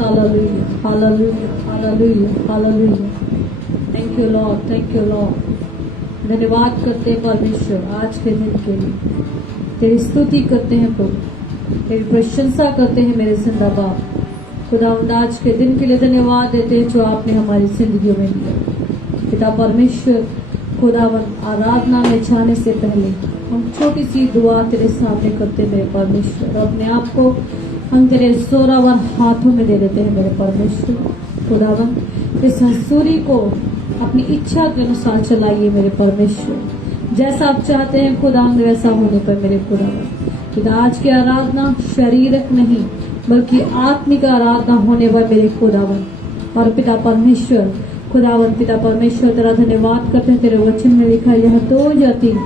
Hallelujah, hallelujah, hallelujah, hallelujah. Thank you Lord, thank you Lord. धन्यवाद करते हैं परमेश्वर आज के दिन के लिए, तेरी स्तुति करते हैं प्रभु, तेरी प्रशंसा करते हैं मेरे जिंदा बाप। खुदावंद आज के दिन के लिए धन्यवाद देते हैं जो आपने हमारी जिंदगियों में दिया। पिता परमेश्वर खुदावंद, आराधना में जाने से पहले हम छोटी सी दुआ तेरे सामने करते हैं मेरे परमेश्वर। अपने आप को हम तेरे जोरावर हाथों में दे देते हैं मेरे परमेश्वर। खुदावंद इस हंसूरी को अपनी इच्छा के अनुसार चलाइए मेरे परमेश्वर। जैसा आप चाहते हैं खुदावंद वैसा होने पर मेरे खुदावंद। पिता आज की आराधना शारीरिक नहीं बल्कि आत्मिक आराधना होने पर मेरे खुदावंद। और पिता परमेश्वर खुदावंद, पिता परमेश्वर तेरा धन्यवाद करते हैं। तेरे वचन में लिखा है, यह 2 या 3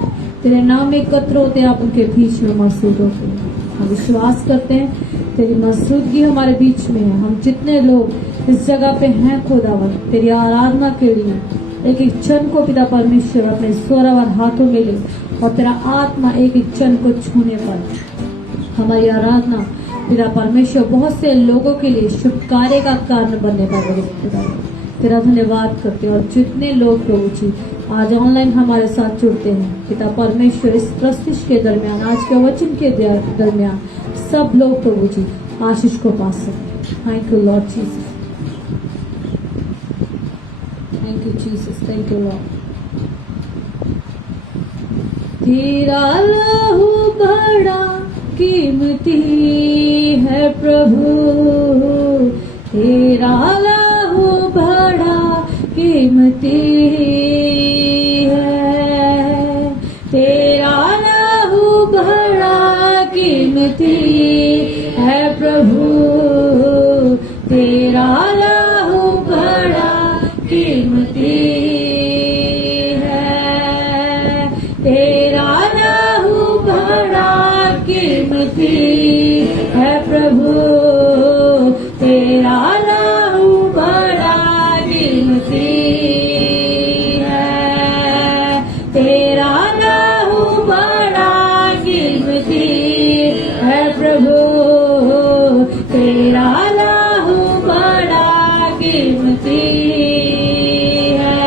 तेरे नाम में एकत्र होते हैं, आप उनके बीच में मौजूद होते हैं। हम विश्वास करते हैं तेरी मौजूदगी हमारे बीच में है। हम जितने लोग इस जगह पे हैं खुदावंद, तेरी आराधना के लिए एक एक क्षण को पिता परमेश्वर अपने जोरावर हाथों में ले, और तेरा आत्मा एक एक क्षण को छूने पर हमारी आराधना पिता परमेश्वर बहुत से लोगों के लिए शुभ कार्य का कारण बनने का तेरा धन्यवाद करते हैं। और जितने लोग प्रभु जी आज ऑनलाइन हमारे साथ जुड़ते हैं पिता परमेश्वर, इस प्रस्तुति के दरमियान, आज के वचन के दरमियान सब लोग प्रभु जी आशीष को पा सकें। Thank you Lord Jesus, thank you Jesus, thank you Lord. तेरा लहू बड़ा कीमती है प्रभु, तेरा लहू बड़ा कीमती है, तेरा लहू बड़ा कीमती है प्रभु, तेरा लहू बड़ा कीमती है, तेरा लहू बड़ा कीमती है प्रभु, तेरा लहू बड़ा कीमती है, तेरा लहू बड़ा कीमती है प्रभु, तेरा लहू बड़ा कीमती है।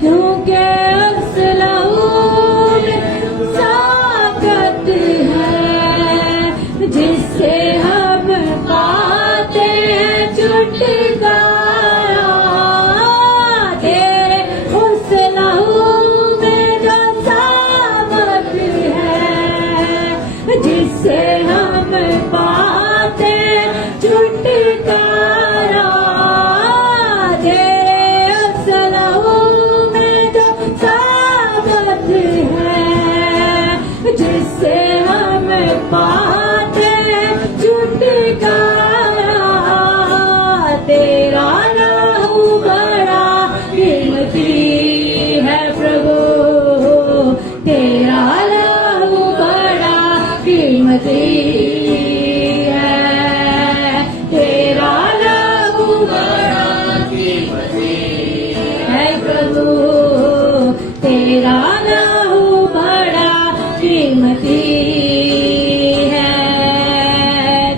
क्योंकि उस लहू में ताकत है जिससे हम पाते हैं छुटकारा, तेरे उस लहू में जो सामर्थ है जिससे हम पाते हैं छुटकारा, तेरे उस लहू में जो सामर्थ है जिससे हम पाते हैं छुटकारा, तेरा लहू बड़ा कीमती है प्रभु, तेरा लहू बड़ा कीमती है, तेरा लहू बड़ा कीमती है प्रभु, तेरा लहू बड़ा कीमती है,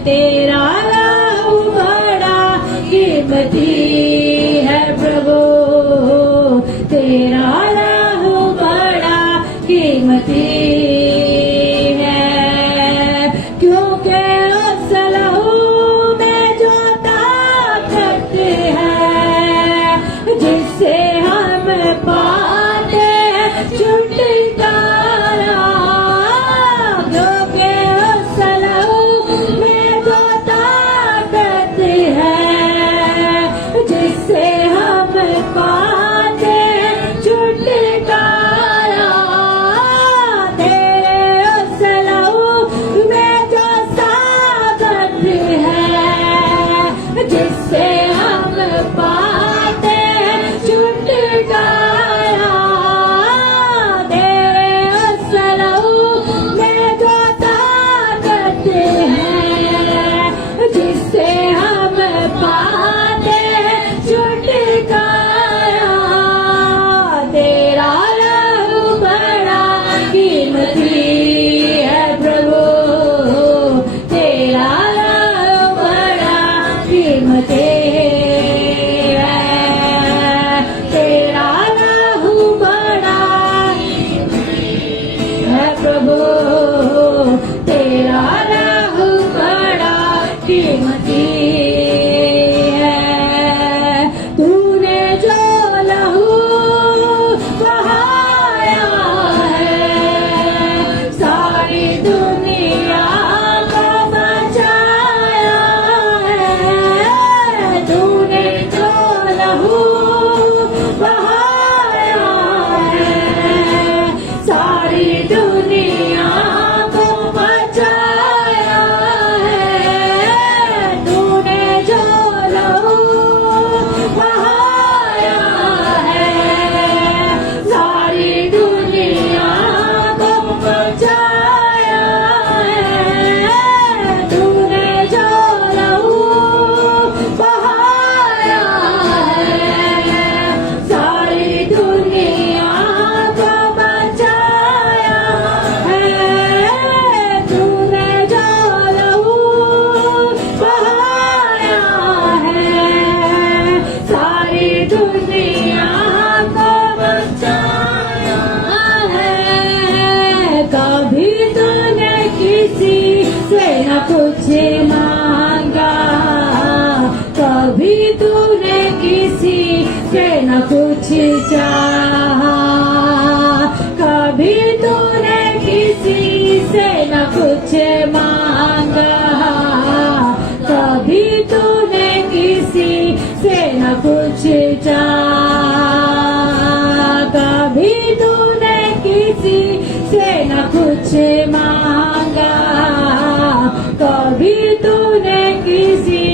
तेरा लहू बड़ा कीमती है प्रभु, तेरा लहू बड़ा कीमती है। क्योंकि उस लहू में जो ताकत है जिससे हम पाते हैं छुटकारा, क्योंकि उस लहू में जो ताकत है जिससे हम पाते हैं छुटकारा, कीमती है। तूने जो लहू बहाया है, सारी दुनिया को बचाया है। तूने जो लहू बहाया है, सारी दुनिया को बचाया है। तूने जो लहू बहाया है, सारी दुनिया को बचाया है। तूने जो लहू बहाया है, सारी दुनिया को बचाया है। तूने जो लहू बहाया है, सारी दुनिया को बचाया है। कभी तूने किसी से न कुछ मांगा, कभी तूने किसी से न कुछ चाहा, कभी तूने किसी से न कुछ मांगा, कभी तूने किसी से न कुछ चाहा, कभी तूने किसी से न कुछ मांगा, कभी तूने किसी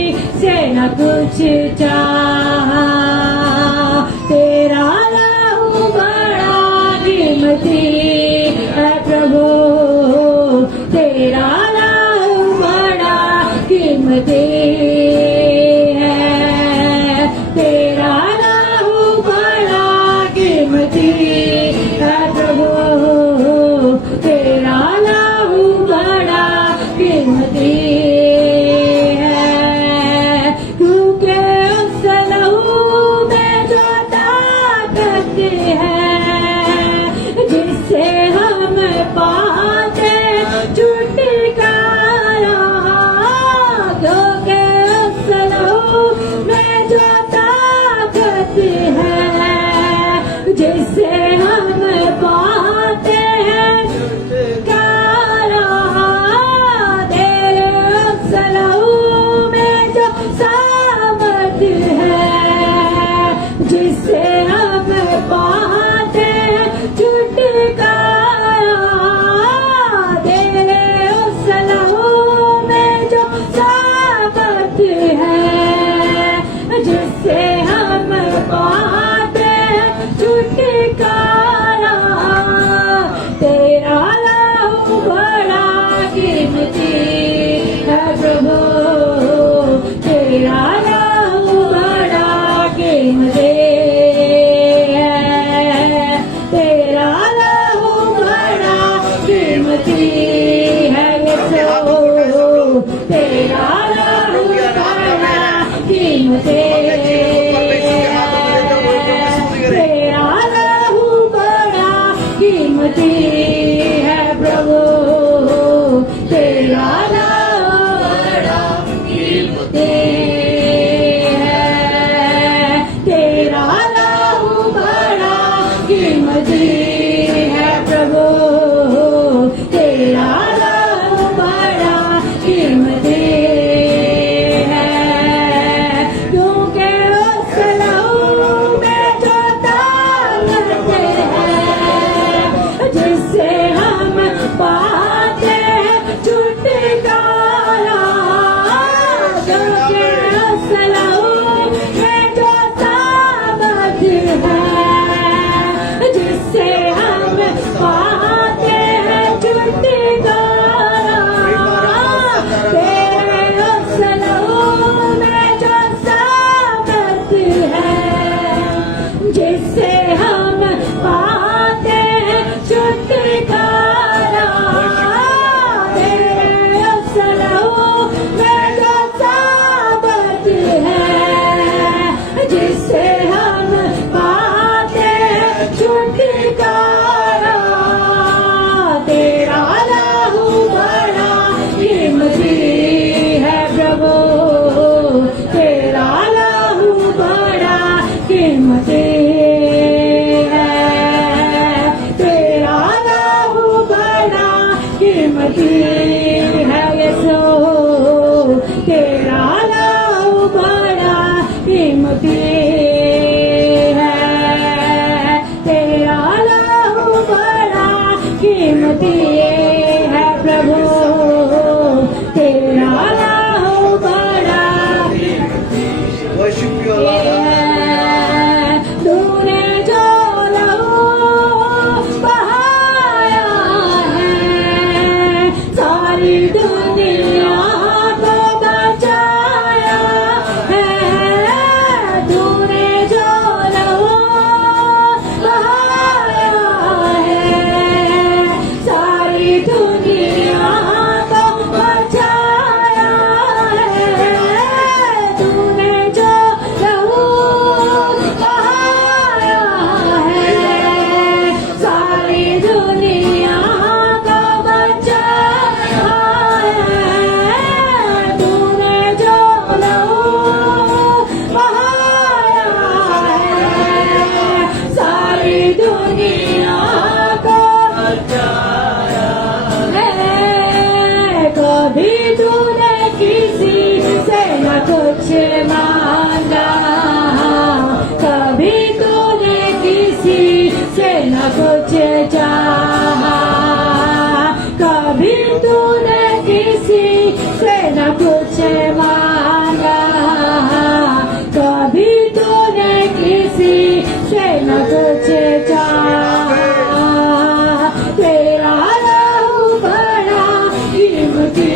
से न कुछ चाहा। तेरा लहू बड़ा कीमती है प्रभु, तेरा लहू बड़ा कीमती है। तेरा लहू बड़ा कीमती है प्रभु, तेरा लहू बड़ा कीमती है। क्योंकि उस लहू में जो ताकत है, जिससे हम पाते छुटकारा, क्योंकि उस लहू में जो ताकत है, जिससे हम पाते हैं छुटकारा। तेरे उस लहू में जो सामर्थ है, जिससे हम पाते हैं छुटकारा। तेरे उस लहू में जो सामर्थ है, जिससे हम पाते हैं छुटकारा। तेरा लहू बड़ा कीमती है प्रभु, तेरा लहू बड़ा कीमती है। तेरा लहू बड़ा कीमती है यीशु, तेरा लहू बड़ा कीमती है। तेरा लहू बड़ा कीमती है प्रभु, तेरा लहू बड़ा कीमती है। तेरा लहू बड़ा कीमती है प्रभु, तेरा लहू बड़ा कीमती है। क्योंकि उस लहू में जो ताकत है, जिससे हम पाते हैं छुटकारा। क्योंकि उस लहू में जो सामर्थ है, जिससे हम पाते हैं छुटकारा। तेरे उस लहू में जो सामर्थ है, जिससे हम पाते हैं छुटकारा। तेरे उस लहू में जो सामर्थ है, तेरा लहू बड़ा कीमती है, तेरा लहू बड़ा कीमती है यीशु, तेरा लहू बड़ा कीमती है, तेरा लहू बड़ा कीमती है प्रभु, तेरा लहू बड़ा Worship you, Lord. है। तूने जो लहू बहाया है, सारी दुनिया को बचाया है। तूने जो लहू बहाया है, सारी दुनिया को बचाया है। तूने जो लहू बहाया है, सारी दुनिया को बचाया है। तूने जो लहू बहाया है, सारी दुनिया को बचाया है। कभी तूने किसी से न कुछ मांगा, कभी तूने किसी से न कुछ चाहा, कभी तूने किसी से न कुछ मांगा, कभी तूने किसी से न कुछ चाहा। तेरा लहू बड़ा कीमती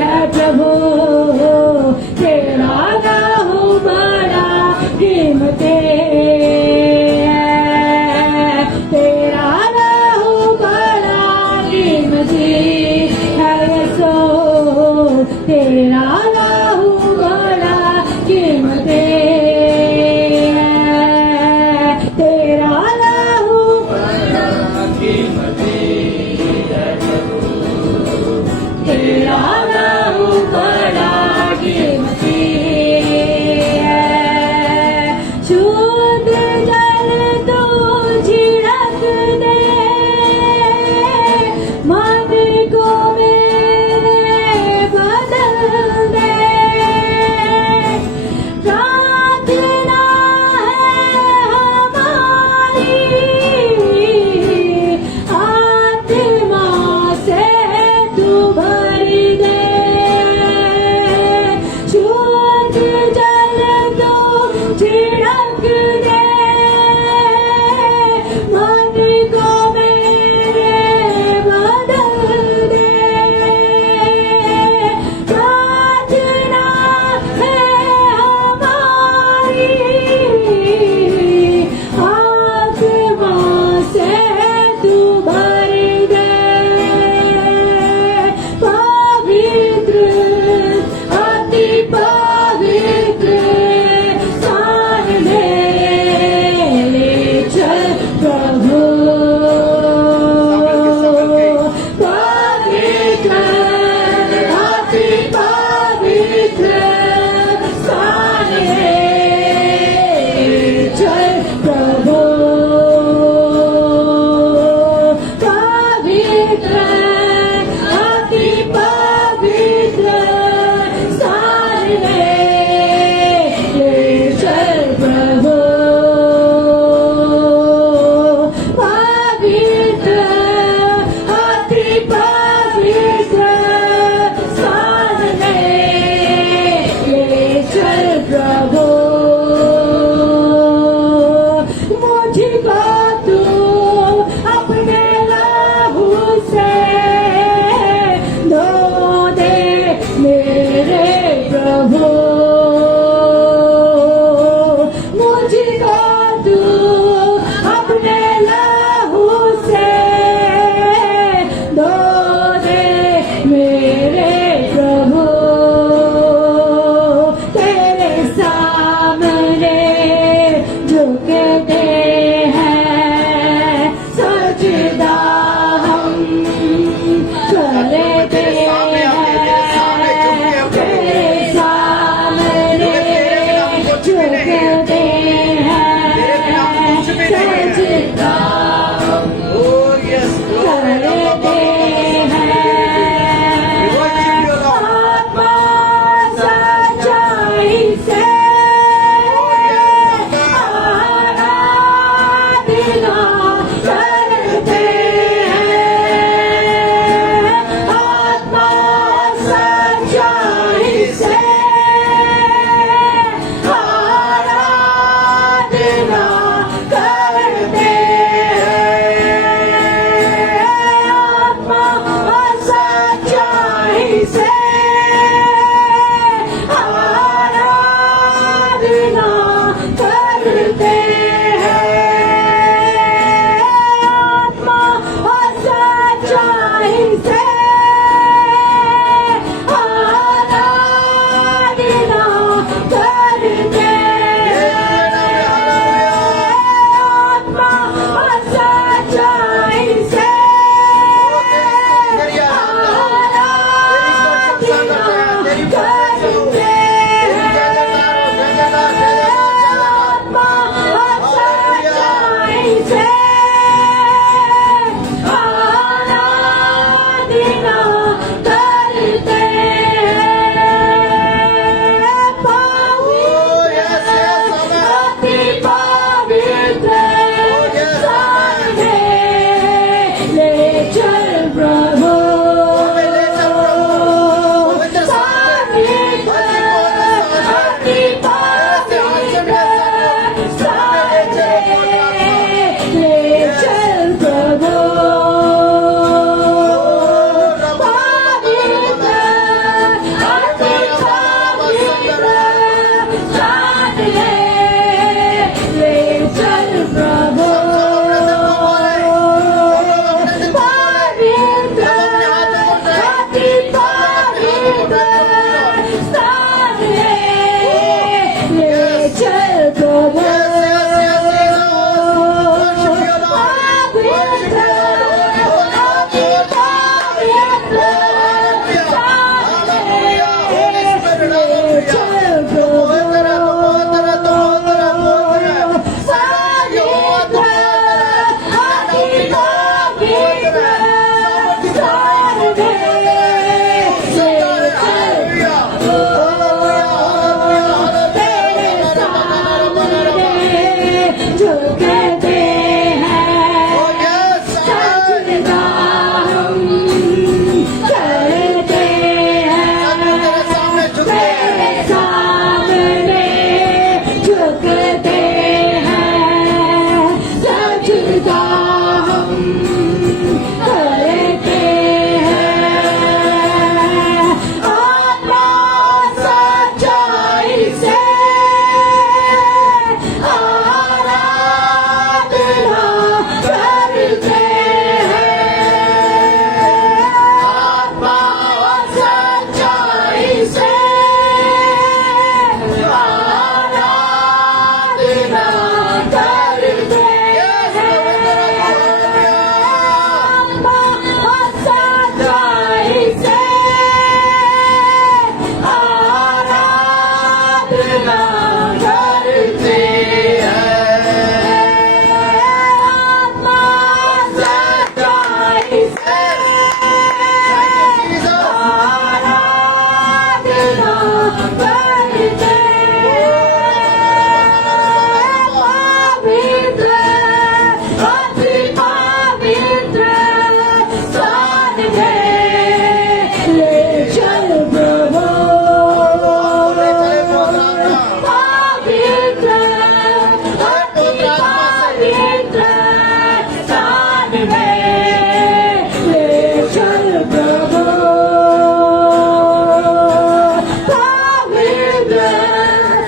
है प्रभु, तेरा लहू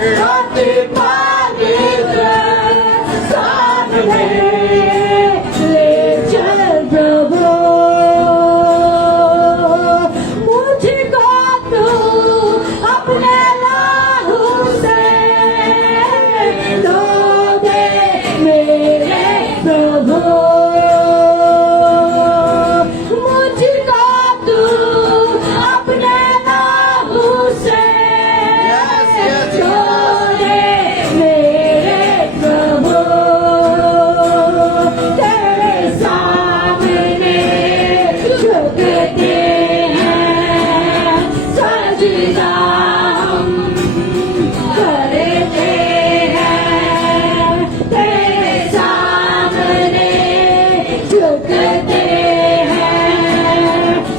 अति पवित्र स्थान में ले चल प्रभु मुझको तू अपने लहू से धो दे मेरे प्रभु मुझको तू अपने लहू से धो दे मेरे प्रभु तेरे सामने झुकते हैं सजदा हम करते हैं तेरे सामने झुकते हैं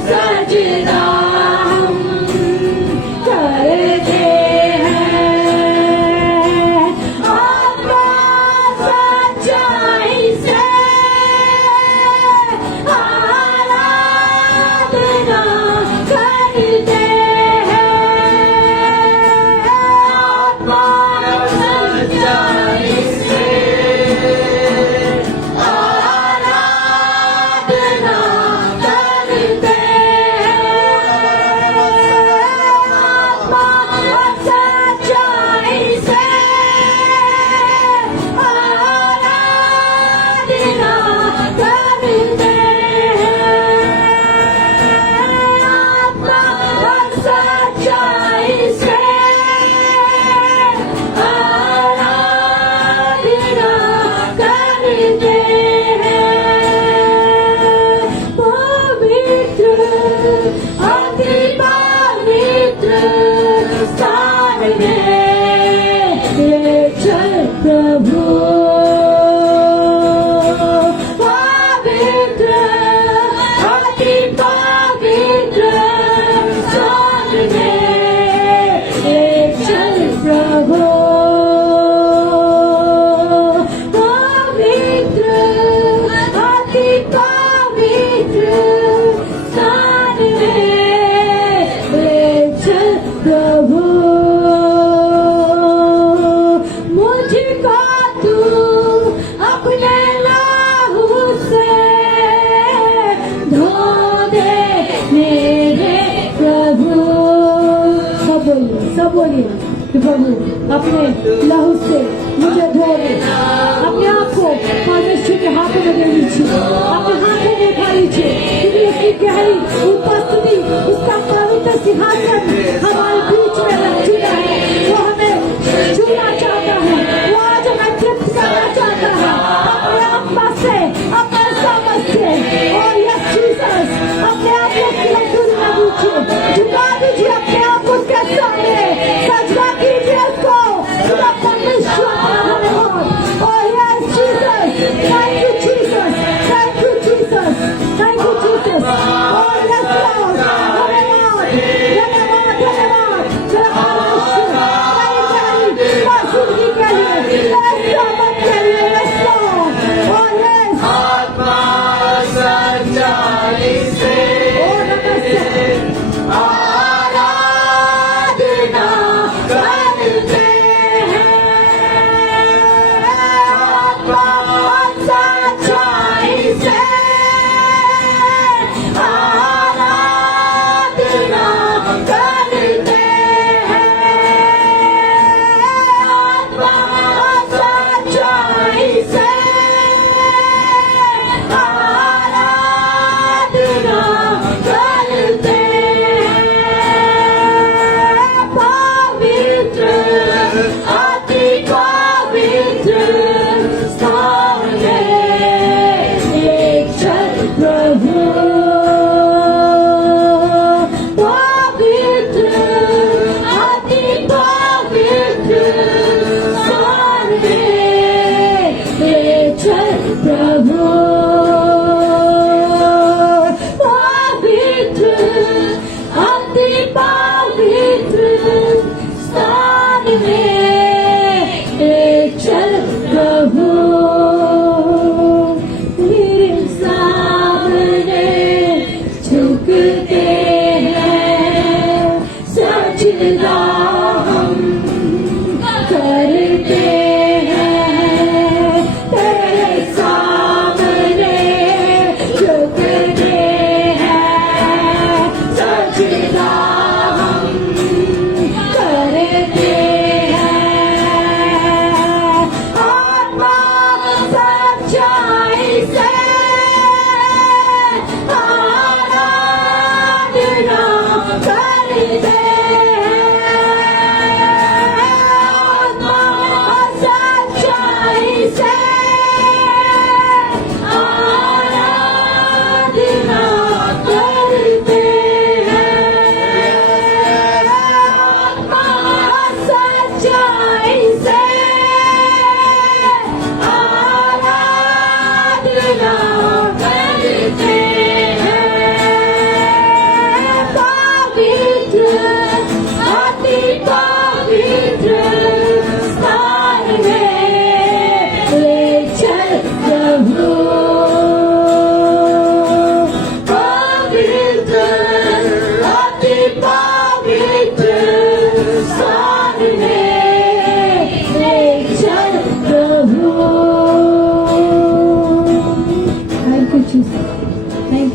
सजदा हम करते हैं आत्मा सच्चाई से आराधना करते हैं आत्मा सच्चाई से आराधना करते हैं आत्मा सच्चाई से आराधना करते हैं आत्मा सच्चाई से आराधना करते हैं पवित्र अति पवित्र स्थान में ले चल प्रभु पवित्र अति पवित्र स्थान में ले चल प्रभु पवित्र अति पवित्र स्थान में ले चल प्रभु मुझको तू अपने लहू से धो दे मेरे प्रभु सब बोलिए कि प्रभु अपने लहू से मुझे धो दे अपने आप को परमेश्वर के हाथों में दे लीजिए अपने हाथों में उठा लीजिए क्योंकि उसकी गहरी उपस्थिति उसका पवित्र सिंहासन हमारे बीच में रख चुका है वो हमें छूना चाहता है वो आज हमें तृप्त करना चाहता है अपने आत्मा से अपने समझ से और यस जीसस अपने आप को खिलौने में दीजिए झुका दीजिए अपने आप को उसके सामने सजदा कीजिए उसको खुदा परमेश्वर का धन्यवाद और yes Jesus thank you Jesus thank you Jesus thank you Jesus और यस लॉर्ड धन्यवाद धन्यवाद धन्यवाद तेरा परमेश्वर तेरी मौजूदगी के लिए तेरे सामर्थ के लिए यस लॉर्ड और यस आत्मा सच्चाई से और नमस्ते आराधना करते हैं आत्मा सच्चाई से आराधना करते हैं आत्मा सच्चाई से आराधना करते हैं पवित्र अति पवित्र स्थान में ले चल प्रभु पवित्र अति पवित्र स्थान में ले चल प्रभु पवित्र अति पवित्र स्थान में ले चल प्रभु मेरे सामने झुकते हैं सजदा हम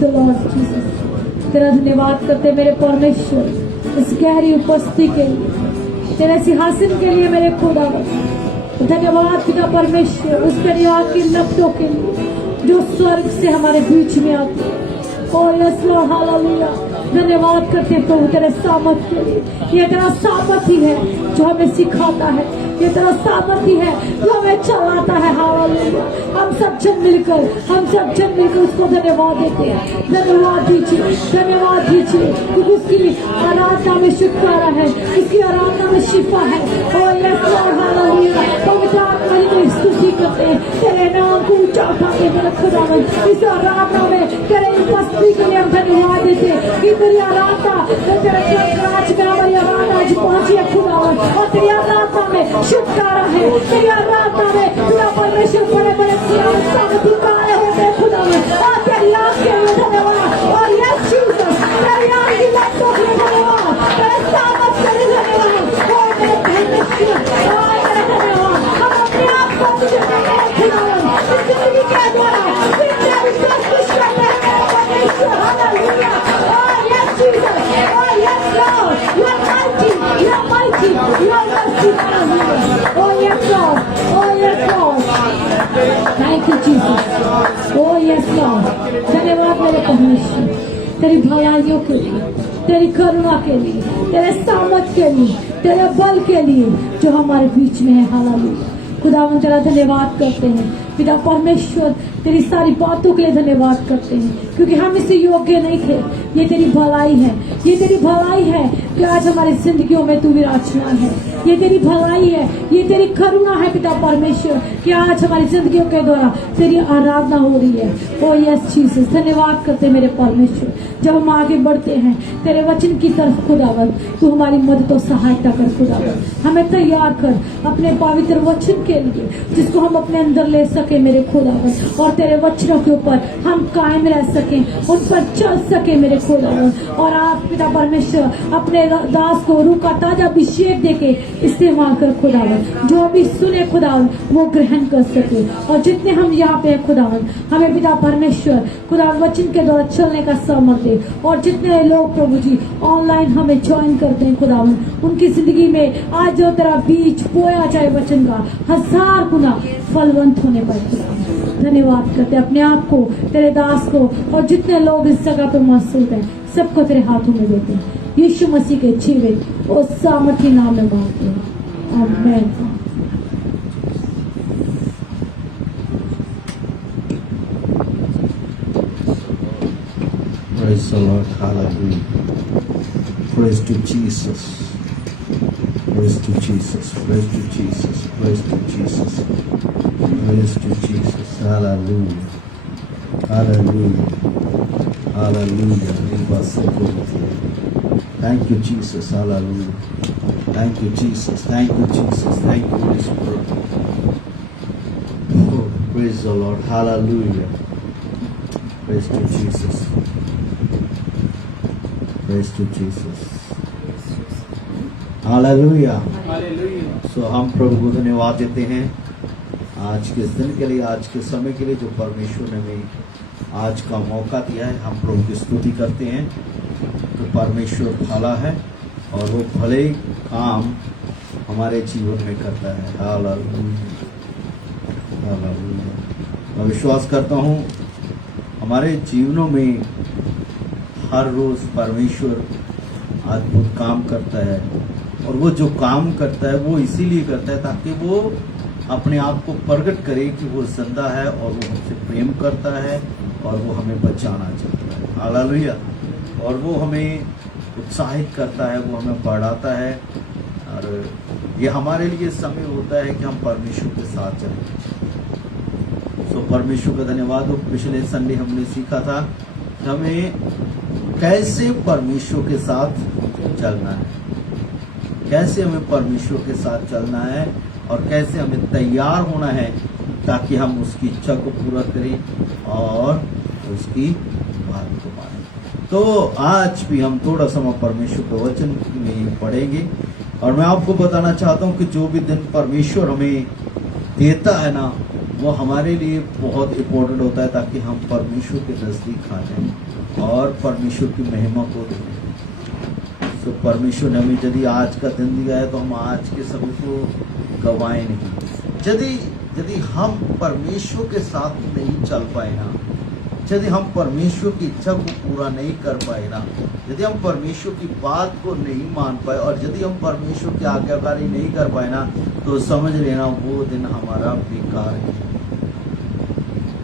द लॉर्ड जीसस। तेरा धन्यवाद करते मेरे परमेश्वर इस गहरी उपस्थिति के लिए, तेरे सिंहासन के लिए मेरे खुदा। धन्यवाद पिता परमेश्वर उस दरिया की लपटों के लिए जो स्वर्ग से हमारे बीच में आती है। और यस लॉर्ड हालेलुया। धन्यवाद करते हैं प्रभु तेरे सामर्थ के लिए। ये तेरा सामर्थ ही है जो हमें सिखाता है, ये तेरा सामर्थ ही है जो हमें चलाता है। हालेलुया। हम सब जन मिलकर उसको धन्यवाद देते हैं। धन्यवाद दीजिए, धन्यवाद दीजिए, क्योंकि उसकी आराधना में छुटकारा है, उसकी आराधना में शिफा है। और यस लॉर्ड हालेलुया। पवित्र आत्मा की स्तुति करते हैं, तेरे नाम को ऊंचा उठाते मेरे खुदावन। इस आराधना में तेरे उपस्थिति के लिए हम धन्यवाद देते हैं कि तेरी आराधना तेरे राज में हमारी आराधना आज पहुंची है खुदावन। और तेरी आराधना में छुटकारा है, तेरी आराधना में पूरा परमेश्वर बड़े बड़े सामर्थ्य होते हैं खुदावन। और तेरी आग के लिए धन्यवाद। और यस जीसस तेरी आग की लाइटों के लिए धन्यवाद, तेरे सामर्थ के लिए धन्यवाद। और मेरे परमेश्वर और मेरे धन्यवाद। हम अपने आप को तुझे देते हैं खुदावन। इस जिंदगी के द्वारा फिर तेरी कोशिश करते हैं मेरे परमेश्वर। हालेलुया। और यस जीसस और yes Lord you are mighty, you are mighty, you are merciful. और यस लॉर्ड, और yes Lord, thank you Jesus. Oh yes Lord. धन्यवाद मेरे परमेश्वर तेरी भलाइयों के लिए, तेरी करुणा के लिए, तेरे सामर्थ के लिए, तेरे बल के लिए जो हमारे बीच में है। हालेलुया। खुदावन तेरा धन्यवाद करते हैं पिता परमेश्वर, तेरी सारी बातों के लिए धन्यवाद करते हैं क्योंकि हम इससे योग्य नहीं थे। ये तेरी भलाई है, ये तेरी भलाई है कि आज हमारी जिंदगियों में तू विराजमान है। ये तेरी भलाई है, ये तेरी करुणा है पिता परमेश्वर कि आज हमारी जिंदगियों के द्वारा तेरी आराधना हो रही है। ओ यस जीसस। धन्यवाद करते मेरे परमेश्वर जब हम आगे बढ़ते हैं तेरे वचन की तरफ खुदावन, तू हमारी मदद और सहायता कर खुदावन। हमें तैयार कर अपने पवित्र वचन के लिए जिसको हम अपने अंदर ले सके मेरे खुदावन, और तेरे वचनों के ऊपर हम कायम रह सकें, उन पर चल सके मेरे खुदावन। और आप पिता परमेश्वर अपने दास को रूह का ताजा अभिषेक देके इस्तेमाल कर खुदावन, जो भी सुने खुदावन वो ग्रहण कर सके। और जितने हम यहाँ पे हैं खुदावन, हमें पिता परमेश्वर खुदा वचन के द्वारा चलने का सामर्थ्य दे। और जितने लोग प्रभु जी ऑनलाइन हमें ज्वाइन करते हैं खुदावन, उनकी जिंदगी में आज जो तेरा बीज बोया जाए वचन का 1000 गुना फलवंत होने पर खुदावन धन्यवाद करते अपने आप को, तेरे दास को, और जितने लोग इस जगह पे मौजूद हैं सबको तेरे हाथों में देते हैं। यीशु मसीह के जीवित और सामर्थी नाम में मांगते हैं, आमीन। Praise the Lord, hallelujah. Praise to Jesus. Praise to Jesus. Praise to Jesus. Praise to Jesus. Praise to Jesus. Hallelujah. Hallelujah. Hallelujah. Thank you, Jesus. Hallelujah. Thank you, Jesus. Thank you, Jesus. Thank you, Holy Spirit. Oh, praise the Lord. Hallelujah. Praise to Jesus. Praise to Jesus. Hallelujah. So हम प्रभु को धन्यवाद देते हैं आज के दिन के लिए, आज के समय के लिए जो परमेश्वर ने हमें आज का मौका दिया है। हम प्रभु की स्तुति करते हैं तो परमेश्वर भला है और वो भले काम हमारे जीवन में करता है। हालेलुया। हालेलुया। मैं विश्वास करता हूँ हमारे जीवनों में हर रोज परमेश्वर अद्भुत काम करता है, और वो जो काम करता है वो इसीलिए करता है ताकि वो अपने आप को प्रकट करे कि वो जिंदा है और वो हमसे प्रेम करता है और वो हमें बचाना चाहता है। हालेलुया। और वो हमें उत्साहित करता है, वो हमें बढ़ाता है, और ये हमारे लिए समय होता है कि हम परमेश्वर के साथ चलें। तो परमेश्वर का धन्यवाद हो। पिछले संडे हमने सीखा था हमें कैसे परमेश्वर के साथ चलना है, कैसे हमें परमेश्वर के साथ चलना है, और कैसे हमें तैयार होना है ताकि हम उसकी इच्छा को पूरा करें और उसकी बात को मानें। तो आज भी हम थोड़ा समय परमेश्वर के वचन में पढ़ेंगे, और मैं आपको बताना चाहता हूं कि जो भी दिन परमेश्वर हमें देता है ना, वो हमारे लिए बहुत इम्पोर्टेंट होता है ताकि हम परमेश्वर के नजदीक आ जाएं। और परमेश्वर की महिमा को दें। तो परमेश्वर ने हमें यदि आज का दिन दिया है तो हम आज के समय को गवाएं नहीं। यदि हम परमेश्वर के साथ नहीं चल पाए ना, यदि हम परमेश्वर की इच्छा को पूरा नहीं कर पाए ना, यदि हम परमेश्वर की बात को नहीं मान पाए और यदि हम परमेश्वर की आज्ञाकारी नहीं कर पाए ना, तो समझ लेना वो दिन हमारा बेकार है।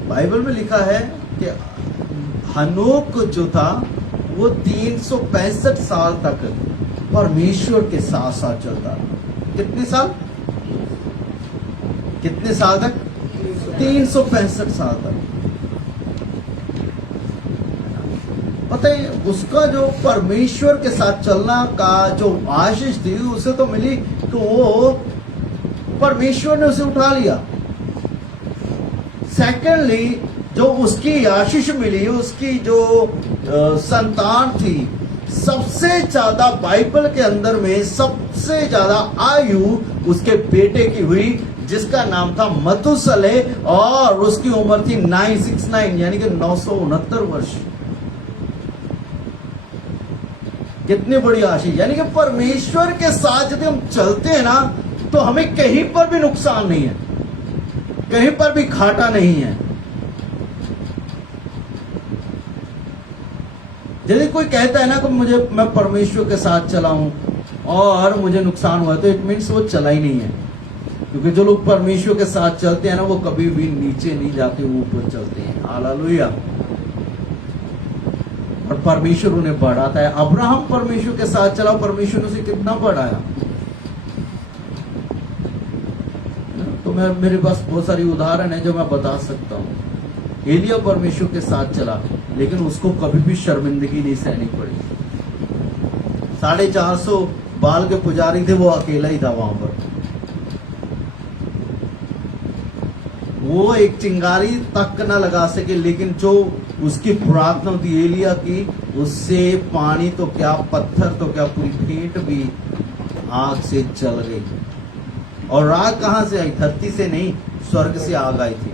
बाइबल में लिखा है कि हनोक जो था वो 365 साल तक परमेश्वर के साथ साथ चलता रहा। कितने साल तक? 365 साल तक। पता है उसका जो परमेश्वर के साथ चलना का जो आशीष थी उसे तो मिली, तो वो परमेश्वर ने उसे उठा लिया। सेकेंडली जो उसकी आशीष मिली, उसकी जो संतान थी, सबसे ज्यादा बाइबल के अंदर में सबसे ज्यादा आयु उसके बेटे की हुई, जिसका नाम था मतुसलह, और उसकी उम्र थी 969 यानी कि 969 वर्ष। कितनी बड़ी आशीष। यानी कि परमेश्वर के साथ यदि हम चलते हैं ना, तो हमें कहीं पर भी नुकसान नहीं है, कहीं पर भी घाटा नहीं है। यदि कोई कहता है ना कि मैं परमेश्वर के साथ चला हूं और मुझे नुकसान हुआ, तो इट मीन्स वो चला ही नहीं है। क्योंकि जो लोग परमेश्वर के साथ चलते हैं ना, वो कभी भी नीचे नहीं जाते, वो ऊपर चलते हैं। हालेलुया। और परमेश्वर उन्हें बढ़ाता है। अब्राहम परमेश्वर के साथ चला, परमेश्वर ने उसे कितना बढ़ाया। तो मेरे पास बहुत सारी उदाहरण है जो मैं बता सकता हूँ। एलिया परमेश्वर के साथ चला, लेकिन उसको कभी भी शर्मिंदगी नहीं सहनी पड़ी। 450 बाल के पुजारी थे, वो अकेला ही था वहां पर। वो एक चिंगारी तक न लगा सके, लेकिन जो उसकी प्रार्थना थी एलिया की, उससे पानी तो क्या, पत्थर तो क्या, पूरी फेंट भी आग से जल गई। और आग कहां से आई? धरती से नहीं, स्वर्ग से आग आई थी।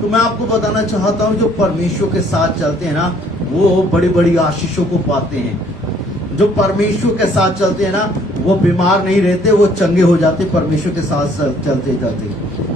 तो मैं आपको बताना चाहता हूं, जो परमेश्वर के साथ चलते हैं ना, वो बड़ी बड़ी आशीषों को पाते हैं। जो परमेश्वर के साथ चलते हैं ना, वो बीमार नहीं रहते, वो चंगे हो जाते परमेश्वर के साथ चलते चलते।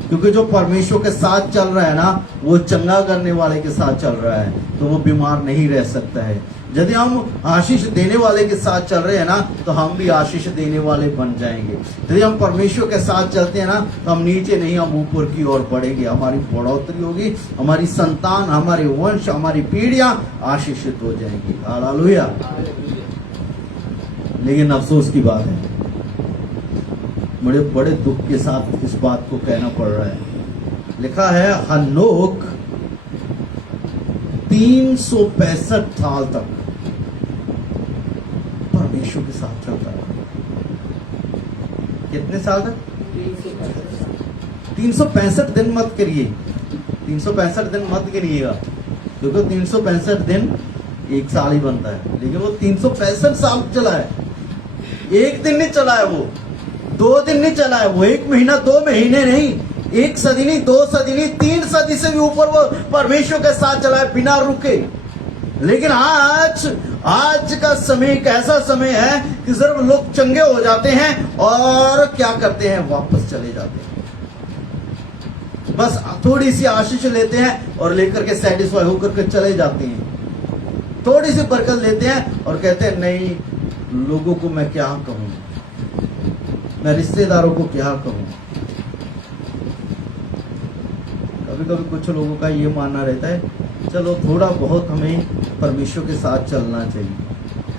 क्योंकि जो परमेश्वर के साथ चल रहा है ना, वो चंगा करने वाले के साथ चल रहा है, तो वो बीमार नहीं रह सकता है। यदि हम आशीष देने वाले के साथ चल रहे हैं ना, तो हम भी आशीष देने वाले बन जाएंगे। यदि हम परमेश्वर के साथ चलते हैं ना, तो हम नीचे नहीं, हम ऊपर की ओर बढ़ेंगे। हमारी बढ़ोतरी होगी, हमारी संतान, हमारे वंश, हमारी पीढ़ियां आशीषित हो जाएंगी। हालेलुया। लेकिन अफसोस की बात है, बड़े बड़े दुख के साथ इस बात को कहना पड़ रहा है। लिखा है हनोक 365 साल तक परमेश्वर के साथ चलता रहा। कितने साल तक? 365 दिन मत करिए, 365 दिन मत गिनिएगा, क्योंकि 365 दिन एक साल ही बनता है। लेकिन वो 365 साल चला है। एक दिन नहीं चला है, वो 2 दिन नहीं चला है, वो 1 महीना 2 महीने नहीं, 1 सदी नहीं, 2 सदी नहीं, 3 सदी से भी ऊपर वो परमेश्वर के साथ चला है बिना रुके। लेकिन आज का समय एक ऐसा समय है कि सिर्फ लोग चंगे हो जाते हैं और क्या करते हैं, वापस चले जाते हैं। बस थोड़ी सी आशीष लेते हैं और लेकर के सेटिस्फाई होकर के चले जाते हैं। थोड़ी सी बरकत लेते हैं और कहते हैं नहीं, लोगों को मैं क्या कहूं, मैं रिश्तेदारों को क्या कहूं। कभी कभी कुछ लोगों का ये मानना रहता है, चलो थोड़ा बहुत हमें परमेश्वर के साथ चलना चाहिए।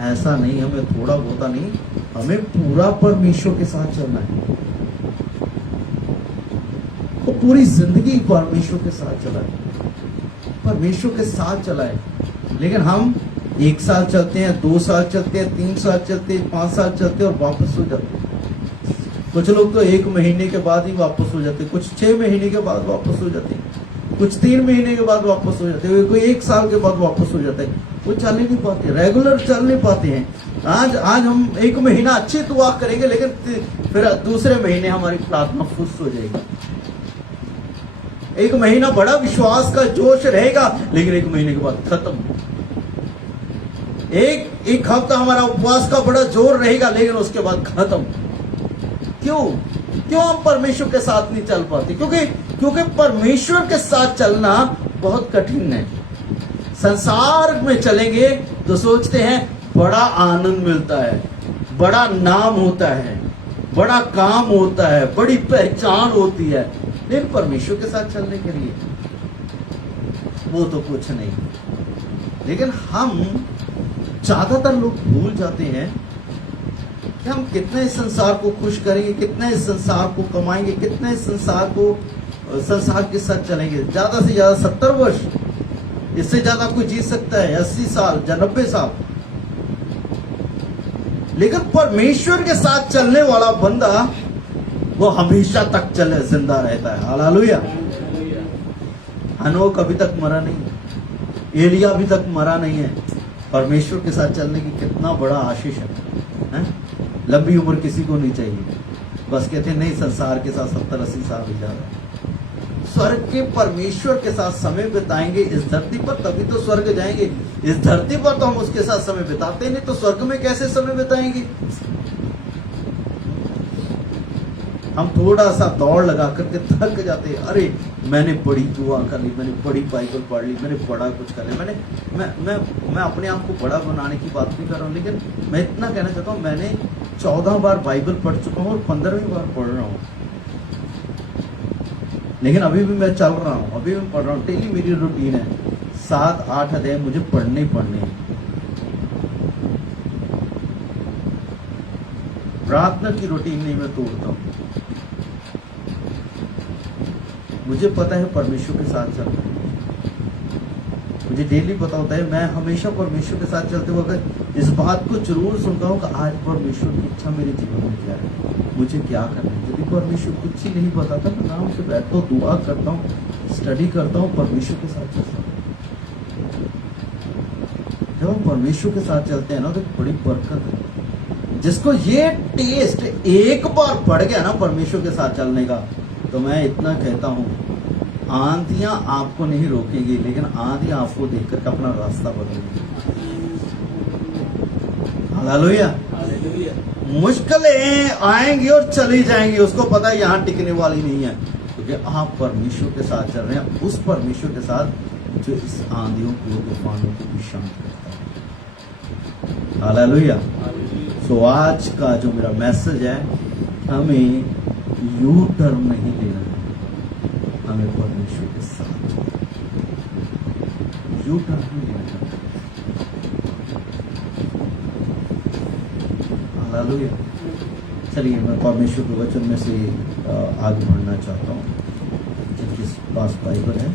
ऐसा नहीं, हमें थोड़ा बहुत नहीं, हमें पूरा परमेश्वर के साथ चलना है। तो पूरी जिंदगी परमेश्वर के साथ चला है, परमेश्वर के साथ चला है। लेकिन हम 1 साल चलते हैं, 2 साल चलते हैं, 3 साल चलते हैं, 5 साल चलते हैं और वापस हो जाते हैं। कुछ लोग तो 1 महीने के बाद ही वापस हो जाते हैं, कुछ 6 महीने के बाद वापस हो जाते हैं, कुछ 3 महीने के बाद वापस हो जाते हैं, कोई 1 साल के बाद वापस हो जाते हैं। वो चल ही नहीं पाते, रेगुलर चल नहीं पाते हैं। आज हम 1 महीना अच्छी दुआ करेंगे, लेकिन फिर दूसरे महीने हमारी प्रार्थना फुस हो जाएगी। 1 महीना बड़ा विश्वास का जोश रहेगा, लेकिन 1 महीने के बाद खत्म। एक हफ्ता हमारा उपवास का बड़ा जोर रहेगा, लेकिन उसके बाद खत्म। क्यों हम परमेश्वर के साथ नहीं चल पाते? क्योंकि परमेश्वर के साथ चलना बहुत कठिन है। संसार में चलेंगे तो सोचते हैं बड़ा आनंद मिलता है, बड़ा नाम होता है, बड़ा काम होता है, बड़ी पहचान होती है, लेकिन परमेश्वर के साथ चलने के लिए वो तो कुछ नहीं। लेकिन हम ज्यादातर लोग भूल जाते हैं कि हम कितने इस संसार को खुश करेंगे, कितने इस संसार को कमाएंगे, कितने इस संसार के साथ चलेंगे। ज्यादा से ज्यादा 70 वर्ष, इससे ज्यादा कोई जी सकता है 80 साल या 90 साल। लेकिन परमेश्वर के साथ चलने वाला बंदा वो हमेशा तक चले जिंदा रहता है। हालेलुया। हनोक अभी तक मरा नहीं है, एलिया अभी तक मरा नहीं है। परमेश्वर के साथ चलने की कितना बड़ा आशीष है? लंबी उम्र किसी को नहीं चाहिए, बस कहते हैं नहीं संसार के साथ 70-80 साल हो जाए। स्वर्ग के परमेश्वर के साथ समय बिताएंगे इस धरती पर, तभी तो स्वर्ग जाएंगे। इस धरती पर तो हम उसके साथ समय बिताते नहीं, तो स्वर्ग में कैसे समय बिताएंगे? हम थोड़ा सा दौड़ लगा करके थक जाते हैं। अरे मैंने बड़ी दुआ कर ली, मैंने बड़ी बाइबल पढ़ ली, मैंने बड़ा कुछ कर लिया। मैं अपने आप को बड़ा बनाने की बात नहीं कर रहा हूँ, लेकिन मैं इतना कहना चाहता हूँ, मैंने 14 बार बाइबल पढ़ चुका हूँ और 15वीं बार पढ़ रहा हूँ। लेकिन अभी भी मैं चल रहा हूँ, अभी भी पढ़ रहा हूँ। डेली मेरी रूटीन है 7-8 अध्याय मुझे पढ़ने ही पढ़ने हैं। प्रार्थना की रूटीन नहीं मैं तोड़ता हूँ। मुझे पता है परमेश्वर के साथ चलना है, मुझे डेली पता होता है। मैं हमेशा परमेश्वर के साथ चलते वक्त इस बात को जरूर सुनता हूँ कि आज परमेश्वर की इच्छा मेरे जीवन में क्या है, मुझे क्या करना है। यदि परमेश्वर कुछ ही नहीं बताता तो आराम से बैठता हूँ, दुआ करता हूँ, स्टडी करता हूँ, परमेश्वर के साथ चलता हूँ। जब हम परमेश्वर के साथ चलते हैं ना तो बड़ी बरकत है। जिसको ये टेस्ट एक बार बढ़ गया ना परमेश्वर के साथ चलने का, तो मैं इतना कहता हूं, आंधियां आपको नहीं रोकेंगी, लेकिन आंधियां आपको देखकर अपना रास्ता बदलेंगी। हालेलुया। मुश्किलें आएंगी और चली जाएंगी, उसको पता है यहां टिकने वाली नहीं है, क्योंकि आप परमेश्वर के साथ चल रहे हैं, उस परमेश्वर के साथ जो इस आंधियों को, तूफानों को भी शांत करता है। हालेलुया। तो आज का जो मेरा मैसेज है, हमें यू टर्न नहीं लेना है, हमें परमेश्वर के साथ यू टर्न नहीं लेना है। हालेलुया। चलिए मैं परमेश्वर के वचन में से आगे बढ़ना चाहता हूँ। जिनके पास बाइबल है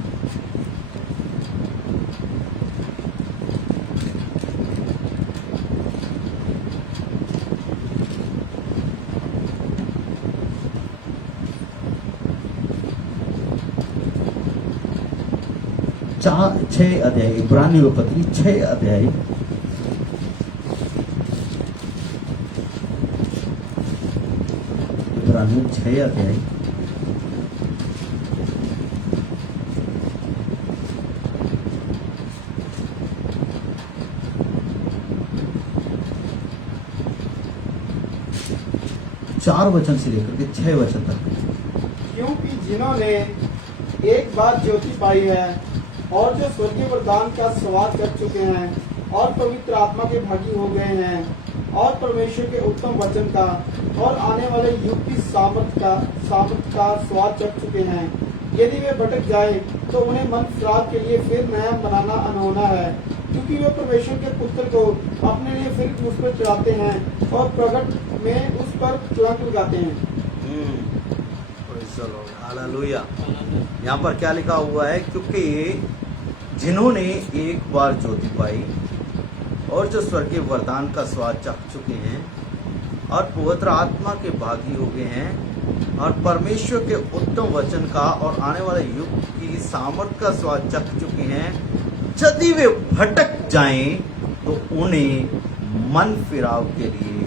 छह अध्याय, इब्रानियों की पत्री 6 अध्याय, इब्रानियों 6 अध्याय 4 वचन से लेकर के 6 वचन तक। क्योंकि जिन्होंने एक बार ज्योति पाई है और जो स्वर्गीय वरदान का स्वाद कर चुके हैं और पवित्र आत्मा के भागी हो गए हैं और परमेश्वर के उत्तम वचन का और आने वाले युग की सामर्थ का स्वाद चख चुके हैं, यदि वे भटक जाए तो उन्हें मन फिराव के लिए फिर नया बनाना अनहोना है, क्योंकि वे परमेश्वर के पुत्र को अपने लिए फिर उस पर चढ़ाते हैं और प्रकट में उस पर तुरंत लगाते हैं। हालेलुया। यहाँ पर क्या लिखा हुआ है? क्योंकि जिन्होंने एक बार ज्योति पाई और जो स्वर्गीय वरदान का स्वाद चख चुके हैं और पवित्र आत्मा के भागी हो गए हैं और परमेश्वर के उत्तम वचन का और आने वाले युग की सामर्थ का स्वाद चख चुके हैं, यदि वे भटक जाएं तो उन्हें मन फिराव के लिए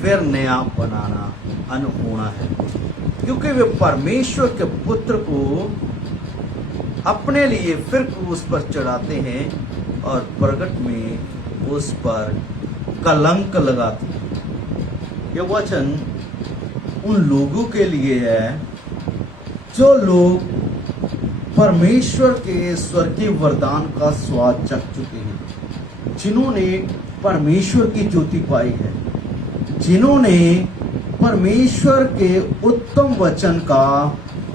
फिर नया बनाना अनहोना है, क्योंकि वे परमेश्वर के पुत्र को अपने लिए फिर क्रूस पर चढ़ाते हैं और प्रगट में उस पर कलंक लगाती। यह वचन उन लोगों के लिए है जो लोग परमेश्वर के स्वर्गीय वरदान का स्वाद चख चुके हैं, जिन्होंने परमेश्वर की ज्योति पाई है, जिन्होंने परमेश्वर के उत्तम वचन का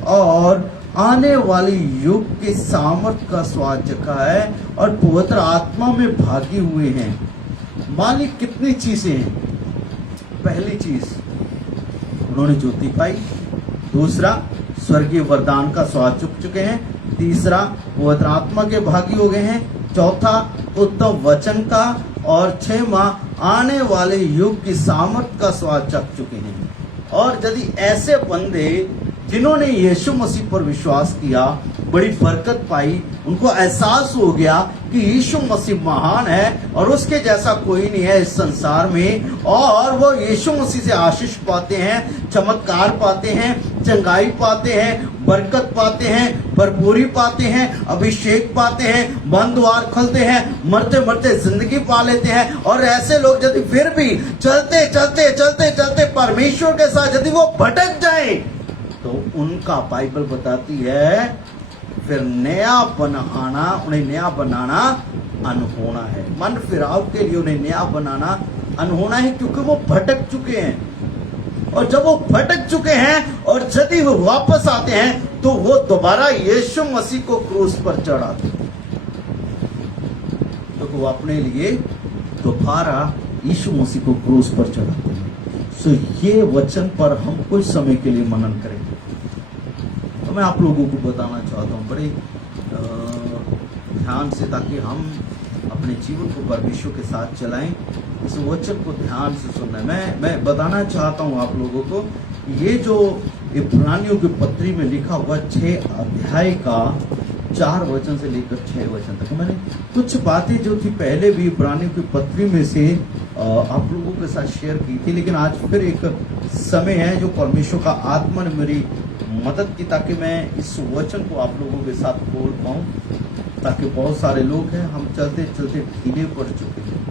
और आने वाली युग के सामर्थ का स्वाद चखा है और पवित्र आत्मा में भागी हुए हैं। मालिक कितनी चीजें हैं। पहली चीज, उन्होंने ज्योति पाई। दूसरा, स्वर्गीय वरदान का स्वाद चुक चुके हैं। तीसरा, पवित्र आत्मा के भागी हो गए हैं। चौथा, उत्तम वचन का। और छठवां, आने वाले युग की सामर्थ का स्वाद चख चुके हैं। और यदि ऐसे बंदे जिन्होंने यीशु मसीह पर विश्वास किया, बड़ी बरकत पाई, उनको एहसास हो गया कि यीशु मसीह महान है और उसके जैसा कोई नहीं है इस संसार में, और वो यीशु मसीह से आशीष पाते हैं, चमत्कार पाते हैं, चंगाई पाते हैं, बरकत पाते हैं, भरपूरी पाते हैं, अभिषेक पाते हैं, बंद द्वार खुलते हैं, मरते मरते जिंदगी पा लेते हैं। और ऐसे लोग यदि फिर भी चलते चलते चलते चलते परमेश्वर के साथ यदि वो भटक जाए, तो उनका बाइबल बताती है फिर उन्हें नया बनाना अनहोना है। मन फिराव के लिए उन्हें नया बनाना अनहोना है, क्योंकि वो भटक चुके हैं। और जब वो भटक चुके हैं और यदि वो वापस आते हैं तो वो दोबारा यीशु मसीह को क्रूस पर चढ़ाते हैं, तो वो अपने लिए दोबारा यीशु मसीह को क्रूस पर चढ़ाते हैं। सो ये वचन पर हम कुछ समय के लिए मनन करेंगे। तो मैं आप लोगों को बताना चाहता हूँ बड़े ध्यान से, ताकि हम अपने जीवन को परमेश्वर के साथ चलाएं। इस वचन को ध्यान से सुनना है। मैं बताना चाहता हूँ आप लोगों को, ये जो इब्रानियों की पत्री में लिखा हुआ 6 अध्याय का 4 वचन से लेकर 6 वचन तक, मैंने कुछ बातें जो थी पहले भी इब्रानियों की पत्री में से आप लोगों के साथ शेयर की थी, लेकिन आज फिर एक समय है जो परमेश्वर का आत्मा ने मेरी मदद की, ताकि मैं इस वचन को आप लोगों के साथ बोल पाऊं। ताकि बहुत सारे लोग हैं, हम चलते चलते ढीले पड़ चुके हैं,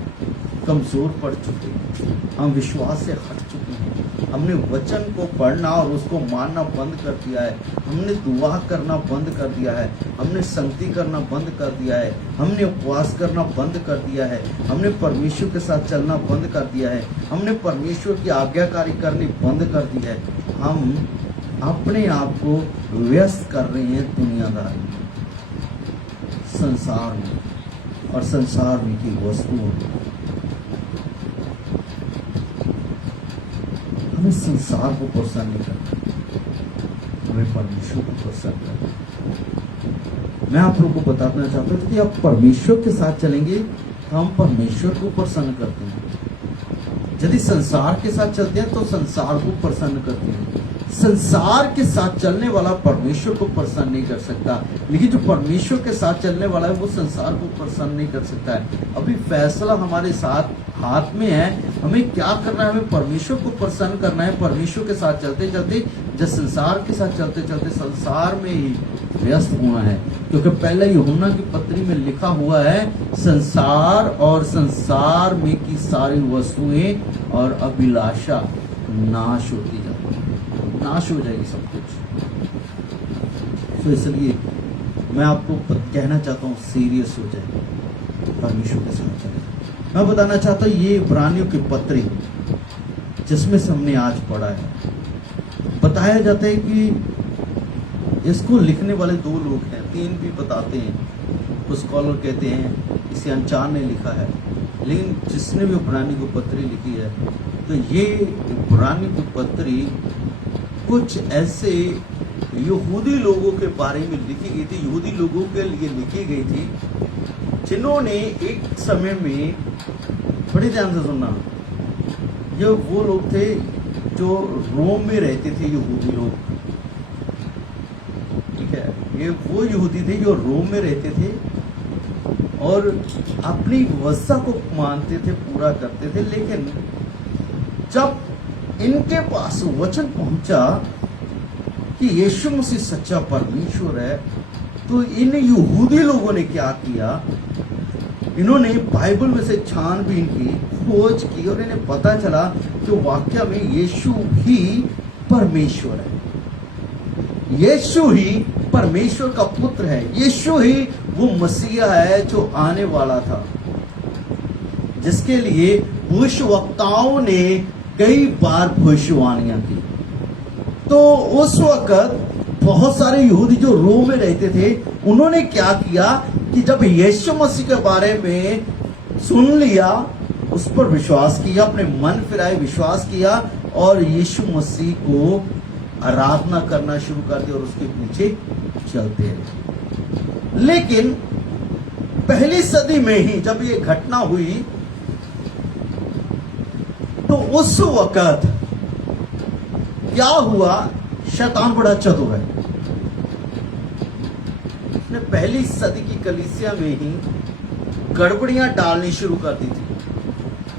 कमजोर पड़ चुके हैं, हम विश्वास से हट चुके हैं, हमने वचन को पढ़ना और उसको मानना बंद कर दिया है, हमने दुआ करना बंद कर दिया है, हमने संगति करना बंद कर दिया है, हमने उपवास करना बंद कर दिया है, हमने परमेश्वर के साथ चलना बंद कर दिया है, हमने परमेश्वर की आज्ञाकारी करनी बंद कर दी है। हम अपने आप को व्यस्त कर रहे हैं दुनियादारी में, संसार में और संसार में की वस्तुओं में। हमें संसार को पसंद नहीं करना, हमें परमेश्वर को पसंद करना। मैं आप लोगों को बताना चाहता हूँ कि आप परमेश्वर के साथ चलेंगे तो हम परमेश्वर को प्रसन्न करते हैं। यदि संसार के साथ चलते हैं तो संसार को प्रसन्न करते हैं। संसार के साथ चलने वाला परमेश्वर को प्रसन्न नहीं कर सकता, लेकिन जो परमेश्वर के साथ चलने वाला है वो संसार को प्रसन्न नहीं कर सकता है। अभी फैसला हमारे साथ हाथ में है, हमें क्या करना है, हमें परमेश्वर को प्रसन्न करना है। परमेश्वर के साथ चलते चलते जब संसार के साथ चलते चलते संसार में ही व्यस्त होना है, क्योंकि पहले यूहन्ना की पत्री में लिखा हुआ है, संसार और संसार में की सारी वस्तुएं और अभिलाषा नाश होती जाती है, नाश हो जाएगी सब कुछ। तो इसलिए मैं आपको कहना चाहता हूँ, सीरियस हो जाए, परमेश्वर के साथ चले। मैं बताना चाहता हूँ ये इब्रानियों की पत्री जिसमें से हमने आज पढ़ा है, बताया जाता है कि इसको लिखने वाले 2 लोग हैं, 3 भी बताते हैं। कुछ स्कॉलर कहते हैं इसे अनचान ने लिखा है, लेकिन जिसने भी इब्रानी को पत्री लिखी है, तो ये इब्रानी की पत्री कुछ ऐसे यहूदी लोगों के बारे में लिखी गई थी, यहूदी लोगों के लिए लिखी गई थी, जिन्होंने एक समय में, बड़े ध्यान से सुनना, ये वो लोग थे जो रोम में रहते थे, यहूदी लोग, ठीक है, ये वो यहूदी थे जो रोम में रहते थे और अपनी व्यवस्था को मानते थे, पूरा करते थे। लेकिन जब इनके पास वचन पहुंचा कि यीशु मसीह सच्चा परमेश्वर है, तो इन यहूदी लोगों ने क्या किया, इन्होंने बाइबल में से छानबीन की, खोज की और इन्हें पता चला कि वाकई में यीशु ही परमेश्वर है। यीशु ही परमेश्वर का पुत्र है। यीशु ही वो मसीहा है जो आने वाला था, जिसके लिए भविष्यवक्ताओं ने कई बार भविष्यवाणियां की। तो उस वक्त बहुत सारे यहूदी जो रोम में रहते थे, उन्होंने क्या किया कि जब यीशु मसीह के बारे में सुन लिया, उस पर विश्वास किया, अपने मन फिराए, विश्वास किया और यीशु मसीह को आराधना करना शुरू कर दिया और उसके पीछे चलते रहे। लेकिन पहली सदी में ही जब ये घटना हुई, तो उस वक्त क्या हुआ, शैतान बड़ा चतुर है। उसने पहली सदी की कलीसिया में ही गड़बड़ियां डालनी शुरू कर दी थी।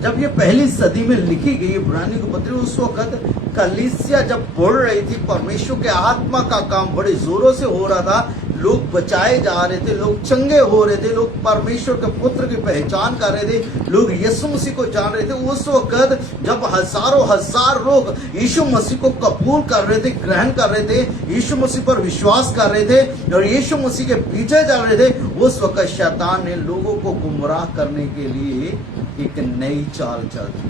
जब ये पहली सदी में लिखी गई इब्रानियों की पत्री, उस वक्त कलीसिया जब बढ़ रही थी, परमेश्वर के आत्मा का काम बड़े जोरों से हो रहा था, लोग बचाए जा रहे थे, लोग चंगे हो रहे थे, लोग परमेश्वर के पुत्र की पहचान कर रहे थे, लोग यीशु मसीह को जान रहे थे। उस वक्त जब हजारों हजार लोग यीशु मसीह को कबूल कर रहे थे, ग्रहण कर रहे थे, यीशु मसीह पर विश्वास कर रहे थे और यीशु मसीह के पीछे चल रहे थे, उस वक्त शैतान ने लोगों को गुमराह करने के लिए एक नई चाल चली।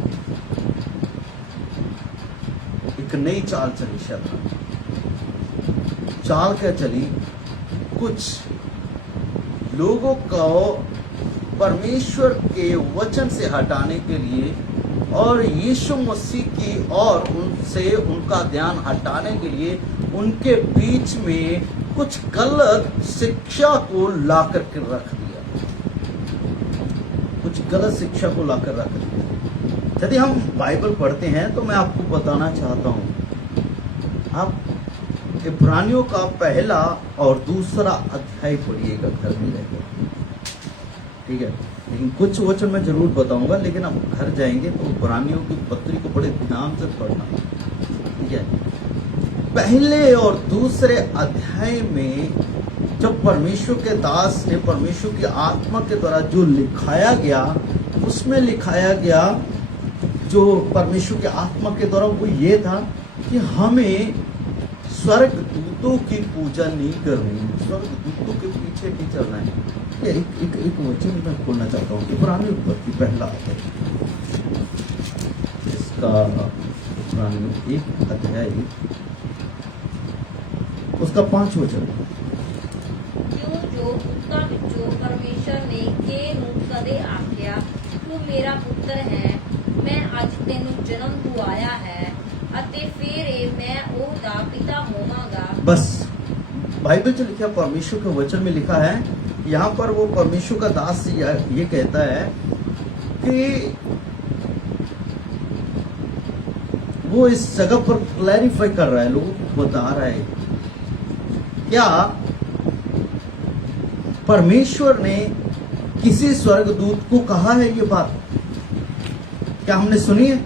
एक नई चाल चली शैतान। चाल क्या चली? कुछ लोगों को परमेश्वर के वचन से हटाने के लिए और यीशु मसीह की और उनसे उनका ध्यान हटाने के लिए उनके बीच में कुछ गलत शिक्षा को लाकर के रख दिया। कुछ गलत शिक्षा को लाकर रख दिया। यदि हम बाइबल पढ़ते हैं तो मैं आपको बताना चाहता हूं, आप इब्रानियों का पहला और दूसरा अध्याय पढ़िएगा घर में रहकर, ठीक है। लेकिन कुछ वचन मैं जरूर बताऊंगा, लेकिन आप घर जाएंगे तो इब्रानियों की पत्री को बड़े ध्यान से पढ़ना, ठीक है। पहले और दूसरे अध्याय में जब परमेश्वर के दास ने परमेश्वर की आत्मा के द्वारा जो लिखाया गया, उसमें लिखाया गया जो परमेश्वर के आत्मा के द्वारा, वो ये था कि हमें स्वर्ग दूतों की पूजा नहीं करनी, स्वर्ग दूतों के पीछे नहीं चलना है। एक वचन मैं खोलना चाहता हूँ, इब्रानियों की पत्री पहला अध्याय, इसका इब्रानियों 1 अध्याय उसका 5 वचन। क्यों जो पुत्र जो परमेश्वर ने के ਨੂੰ ਕਦੇ ਆਖਿਆ ਤੂੰ ਮੇਰਾ ਪੁੱਤਰ ਹੈ, ਮੈਂ ਅੱਜ ਤੈਨੂੰ ਜਨਮ ਦੁਆਇਆ ਹੈ ਅਤੇ ਫਿਰ मैं ਉਹਦਾ पिता होवांगा। बस बाइबल जो लिखा परमेश्वर के वचन में लिखा है, यहाँ पर वो परमेश्वर का दास ये कहता है कि वो इस जगह पर क्लैरिफाई कर रहा है, लोगों को बता रहा है क्या परमेश्वर ने किसी स्वर्गदूत को कहा है ये बात, क्या हमने सुनी है?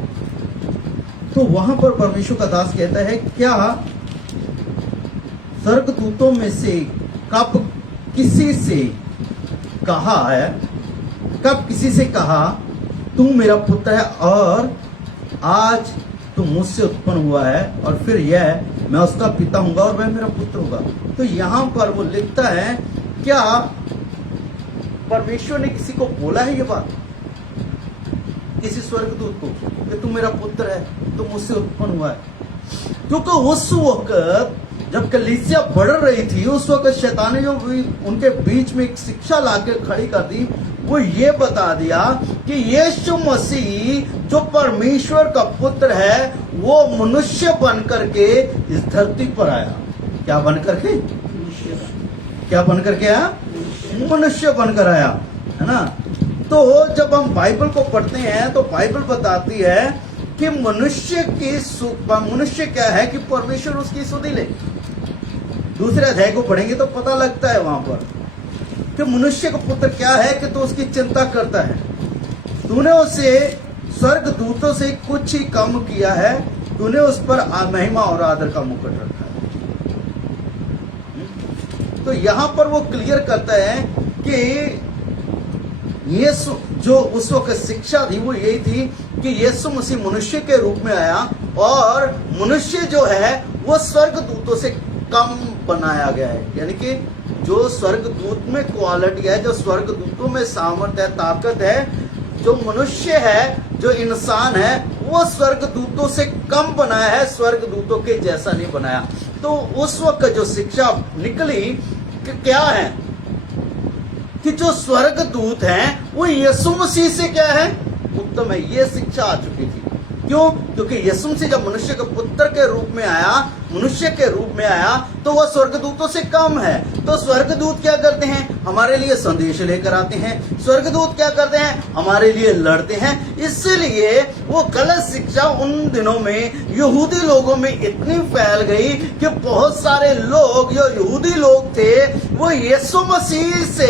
तो वहां पर परमेश्वर का दास कहता है क्या स्वर्गदूतों में से कब किसी से कहा है, कब किसी से कहा तू मेरा पुत्र है और आज तू मुझसे उत्पन्न हुआ है और फिर यह मैं उसका पिता हूंगा और वह मेरा पुत्र होगा। तो यहां पर वो लिखता है क्या परमेश्वर ने किसी को बोला है ये बात, किसी स्वर्गदूत को कि तू मेरा पुत्र है, तू मुझसे उत्पन्न हुआ है? क्योंकि उस वक्त जब कलीसिया बढ़ रही थी, उस वक्त शैतान ने जो उनके बीच में एक शिक्षा लाकर खड़ी कर दी, वो ये बता दिया कि यीशु मसीह जो परमेश्वर का पुत्र है वो मनुष्य बन करके इस धरती पर आया। क्या बन करके? क्या बन करके आया? मनुष्य बनकर आया, है ना। तो जब हम बाइबल को पढ़ते हैं तो बाइबल बताती है कि मनुष्य क्या है कि परमेश्वर उसकी सुधि ले। दूसरे अध्याय को पढ़ेंगे तो पता लगता है वहां पर कि मनुष्य का पुत्र क्या है कि तो उसकी चिंता करता है। तूने उसे स्वर्गदूतों से कुछ ही कम किया है, तूने उस पर महिमा और आदर का मुकुट रखा है। तो यहां पर वो क्लियर करता है कि यीशु जो उस वक्त शिक्षा थी वो यही थी कि यीशु मसीह मनुष्य के रूप में आया और मनुष्य जो है वो स्वर्गदूतों से कम बनाया गया है। यानी कि जो स्वर्गदूत में क्वालिटी है, जो स्वर्गदूतों में सामर्थ्य है, ताकत है, जो मनुष्य है, जो इंसान है, वो स्वर्गदूतों से कम बनाया है, स्वर्गदूतों के जैसा नहीं बनाया। तो उस वक्त जो शिक्षा निकली कि क्या है कि जो स्वर्गदूत हैं वो यीशु मसीह से क्या है, उत्तम है। ये शिक्षा आ चुकी थी। क्यों? क्योंकि यीशु मसीह जब मनुष्य के पुत्र के रूप में आया, मनुष्य के रूप में आया, तो वह स्वर्गदूतों से कम है। तो स्वर्गदूत क्या करते हैं? हमारे लिए संदेश लेकर आते हैं। स्वर्गदूत क्या करते हैं? हमारे लिए लड़ते हैं। इसलिए वो गलत शिक्षा उन दिनों में यहूदी लोगों में इतनी फैल गई कि बहुत सारे लोग जो यहूदी लोग थे वो यीशु मसीह से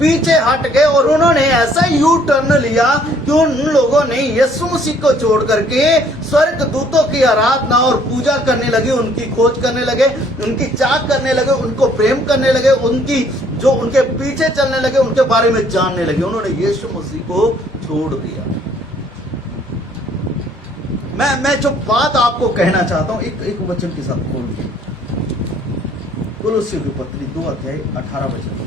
पीछे हट गए और उन्होंने ऐसा यू टर्न लिया कि उन लोगों ने यीशु मसीह को छोड़ करके स्वर्गदूतों की आराधना और पूजा करने लगे, उनकी खोज करने लगे, उनकी चाह करने लगे, उनको प्रेम करने लगे, उनकी जो उनके पीछे चलने लगे, उनके बारे में जानने लगे। उन्होंने यीशु मसीह को छोड़ दिया। मैं जो बात आपको कहना चाहता हूं, एक वचन के साथ खोलिए, कुलुस्सियों की पत्री 2 अध्याय 18 वचन।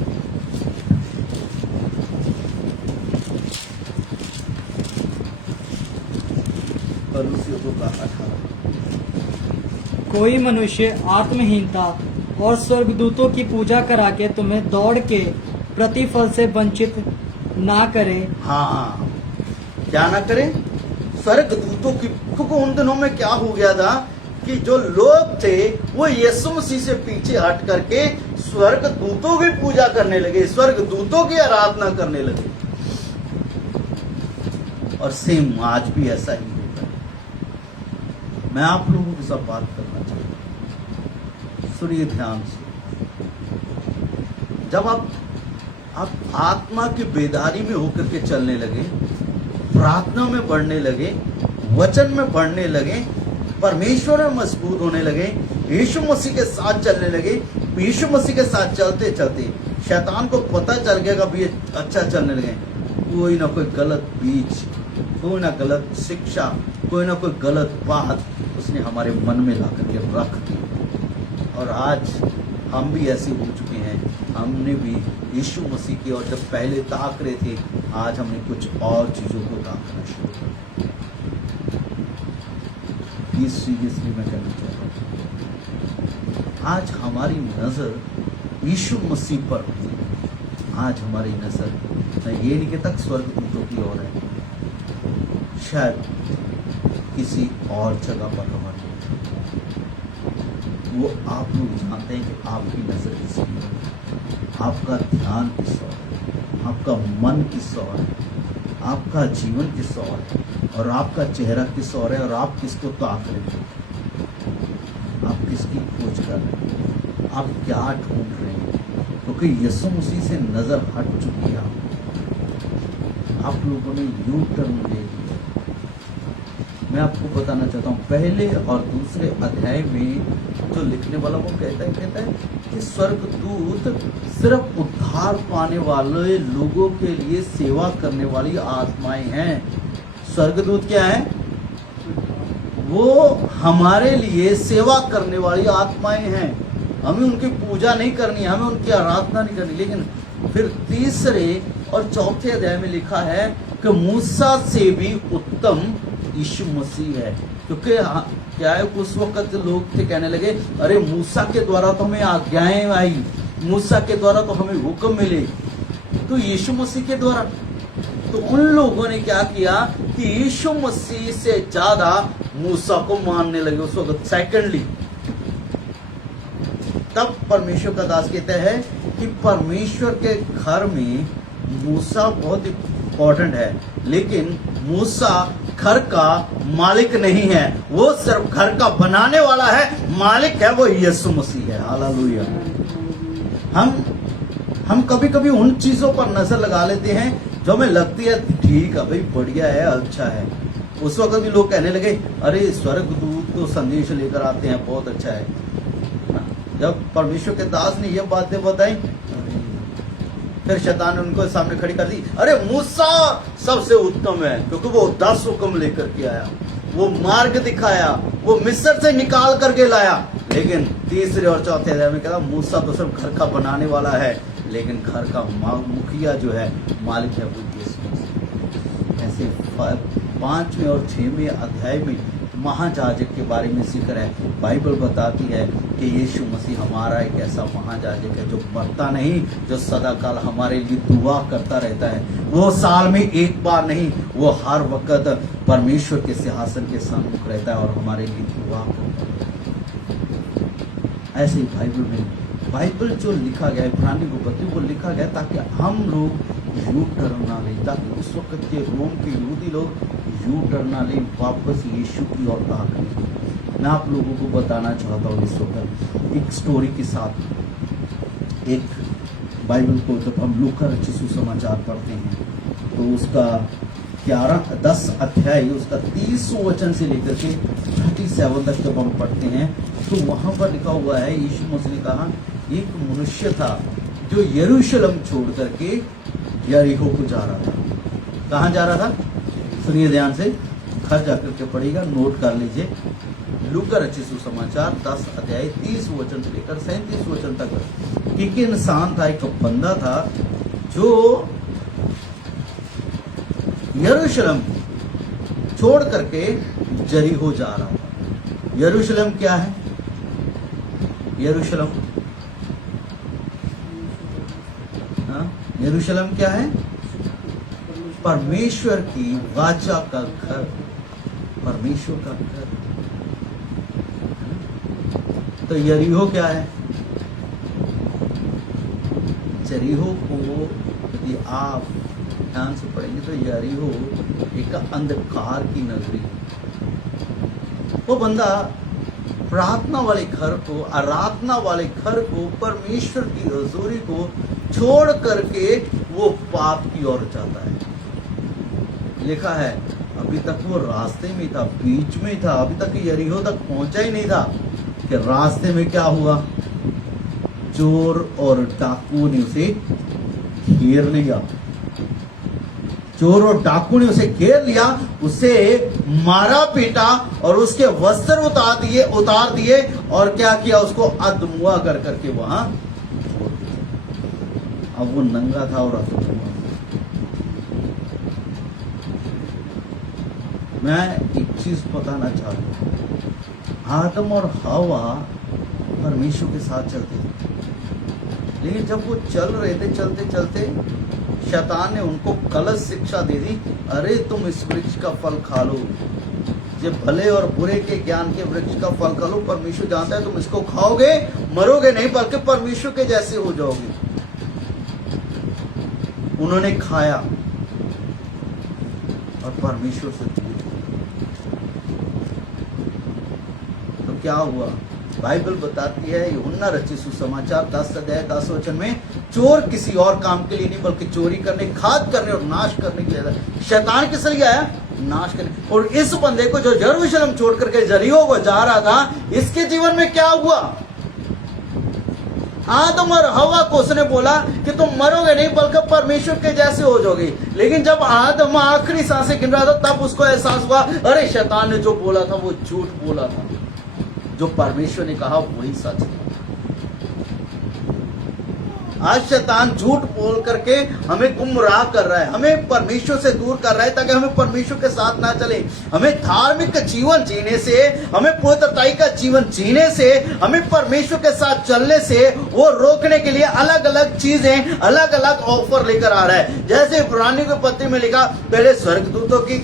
कोई मनुष्य आत्महीनता और स्वर्गदूतों की पूजा करा के तुम्हें दौड़ के प्रतिफल से वंचित ना करे। हाँ, क्या ना करे? स्वर्गदूतों की, क्योंकि उन दिनों में क्या हो गया था कि जो लोग थे वो यीशु मसीह से पीछे हट करके स्वर्गदूतों की पूजा करने लगे, स्वर्गदूतों की आराधना करने लगे। और सेम आज भी ऐसा ही होता है। मैं आप लोगों के साथ बात करना चाहता हूं, सुनिए ध्यान से। जब आप आत्मा की बेदारी में होकर के चलने लगे, प्रार्थना में बढ़ने लगे, वचन में बढ़ने लगे, परमेश्वर में मजबूत होने लगे, यीशु मसीह के साथ चलने लगे, यीशु मसीह के साथ चलते चलते शैतान को पता चल गया कि अभी अच्छा चलने लगे, कोई ना कोई गलत बीज, कोई ना गलत शिक्षा, कोई ना कोई गलत बात उसने हमारे मन में ला करके रख दी। और आज हम भी ऐसे हो चुके हैं। हमने भी यीशु मसीह की और जब पहले ताक रहे थे, आज हमने कुछ और चीजों को ताकना शुरू कर दिया। सीरियसली मैं कहना चाहता हूँ, आज हमारी नजर यीशु मसीह पर है। आज हमारी नजर, मैं ये नहीं कहता स्वर्गदूतों की ओर है, शायद किसी और जगह पर हमारी, वो आप लोग जानते हैं कि आपकी नजर किस ओर है, आपका ध्यान किस ओर है, आपका मन किस ओर है, आपका जीवन किस ओर है, और आपका चेहरा किस ओर है, और आप किसको ताक रहे हैं, आप किसकी खोज कर रहे हैं, आप क्या ढूंढ रहे हैं? क्योंकि यीशु मसीह से नजर हट चुकी है। आप लोगों ने यू टर्न ले लिया। मैं आपको बताना चाहता हूँ, पहले और दूसरे अध्याय में जो लिखने वाला वो कहता है कि स्वर्गदूत सिर्फ उद्धार पाने वाले लोगों के लिए सेवा करने वाली आत्माएं हैं। स्वर्गदूत क्या है? वो हमारे लिए सेवा करने वाली आत्माएं हैं। हमें उनकी पूजा नहीं करनी, हमें उनकी आराधना नहीं करनी। लेकिन फिर तीसरे और चौथे अध्याय में लिखा है कि मूसा से भी उत्तम यीशु मसीह है। क्योंकि क्या है, उस वक्त लोग थे कहने लगे, अरे मूसा के द्वारा तो हमें आज्ञाएं आई, मूसा के द्वारा तो हमें हुक्म मिले, तो यीशु मसीह के द्वारा। तो उन लोगों ने क्या किया कि यीशु मसीह से ज्यादा मूसा को मानने लगे उस वक्त। सेकेंडली, तब परमेश्वर का दास कहता है कि परमेश्वर के घर में मूसा बहुत इंपॉर्टेंट है, लेकिन मूसा घर का मालिक नहीं है, वो सिर्फ घर का बनाने वाला है। मालिक है वो यीशु मसीह है। हालेलुया। हम कभी कभी उन चीजों पर नजर लगा लेते हैं जो हमें लगती है ठीक है भाई, बढ़िया है, अच्छा है। उस वक्त भी लोग कहने लगे, अरे स्वर्गदूत तो संदेश लेकर आते हैं, बहुत अच्छा है। जब परमेश्वर के दास ने ये बातें बताई, फिर शैतान ने उनको सामने खड़ी कर दी, अरे मूसा सबसे उत्तम है क्योंकि वो 10 हुक्म लेकर के आया, वो मार्ग दिखाया, वो मिस्र से निकाल करके लाया। लेकिन तीसरे और चौथे अध्याय में कहता मूसा तो सिर्फ घर का बनाने वाला है, लेकिन घर का मुखिया जो है, मालिक है, वो यीशु मसीह। ऐसे 5वें और 6वें अध्याय में महायाजक के बारे में जिक्र है। बाइबल बताती है कि यीशु मसीह हमारा एक ऐसा महायाजक है जो मरता नहीं, जो सदाकाल हमारे लिए दुआ करता रहता है। वो साल में एक बार नहीं, वो हर वक्त परमेश्वर के सिंहासन के सम्मुख रहता है और हमारे लिए दुआ करता है। ऐसे ही बाइबल जो लिखा गया है, इब्रानी को पत्री वो लिखा गया ताकि हम लोग यू टर्न ना लें, ताकि उस वक्त के रोम के यहूदी लोग यू टर्न ना लें, वापस यीशु की ओर ताकें। मैं आप लोगों को बताना चाहता हूँ इस वक्त एक स्टोरी के साथ। एक बाइबल को जब हम लूका रचित सुसमाचार पढ़ते हैं तो उसका 10 अध्याय उसका 30 वचन से लेकर के 37 तक जब हम पढ़ते हैं तो वहां पर लिखा हुआ है, यीशु मसीह ने कहा एक मनुष्य था जो यरूशलेम छोड़ करके यरीहो को जा रहा था। कहाँ जा रहा था? सुनिए ध्यान से, घर जाकर के पढ़ेगा, नोट कर लीजिए। लूका रचित सुसमाचार 10 अध्याय 30 वचन से लेकर 37 वचन तक। एक इंसान था, एक बंदा था जो यरूशलेम छोड़ करके यरीहो जा रहा था। यरूशलेम क्या है? यरूशलेम यरूशलेम क्या है? परमेश्वर की वाचा का घर, परमेश्वर का घर। तो यरीहो क्या है? यरीहो को यदि आप ध्यान से पढ़ेंगे तो यरीहो एक अंधकार की नगरी है। वो बंदा प्रार्थना वाले घर को, आराधना वाले घर को, परमेश्वर की हजूरी को छोड़ करके वो पाप की ओर जाता है। लिखा है अभी तक वो रास्ते में था, बीच में था, अभी तक यरीहो तक पहुंचा ही नहीं था कि रास्ते में क्या हुआ? चोर और डाकू ने उसे घेर लिया। चोर और डाकू ने उसे घेर लिया, उसे मारा पीटा और उसके वस्त्र उतार दिए और क्या किया? उसको अधमुआ कर करके वहां छोड़ दिया। अब वो नंगा था और अधमुआ। मैं एक चीज बताना चाहता हूं, आदम और हवा परमेश्वर के साथ चलते थे, लेकिन जब वो चल रहे थे, चलते चलते शैतान ने उनको गलत शिक्षा दे दी, अरे तुम इस वृक्ष का फल खा लो, ये भले और बुरे के ज्ञान के वृक्ष का फल खा लो, परमेश्वर जानता है तुम इसको खाओगे मरोगे नहीं बल्कि परमेश्वर के जैसे हो जाओगे। उन्होंने खाया और परमेश्वर से दूर। तो क्या हुआ? बाइबल बताती है, यूहन्ना रचित सुसमाचार 10 अध्याय 10 वचन में, चोर किसी और काम के लिए नहीं बल्कि चोरी करने, घात करने और नाश करने के लिए आया। शैतान किस लिए आया? नाश करने। और इस बंदे को जो यरूशलेम छोड़ करके यरीहो को जा रहा था, इसके जीवन में क्या हुआ? आदम और हवा को उसने बोला कि तुम मरोगे नहीं बल्कि परमेश्वर के जैसे हो जाओगे। लेकिन जब आदम आखिरी सांसें गिन रहा था तब उसको एहसास हुआ, अरे शैतान ने जो बोला था वो झूठ बोला था, जो परमेश्वर ने कहा वही सच है। आज शैतान झूठ बोल करके हमें गुमराह कर रहा है, हमें परमेश्वर से दूर कर रहा है ताकि हमें परमेश्वर के साथ ना चले। हमें धार्मिक जीवन जीने से, हमें पवित्रताई का जीवन जीने से, हमें परमेश्वर के साथ चलने से वो रोकने के लिए अलग अलग चीजें, अलग अलग ऑफर लेकर आ रहा है। जैसे इब्रानियों के पत्र में लिखा, पहले स्वर्गदूतों की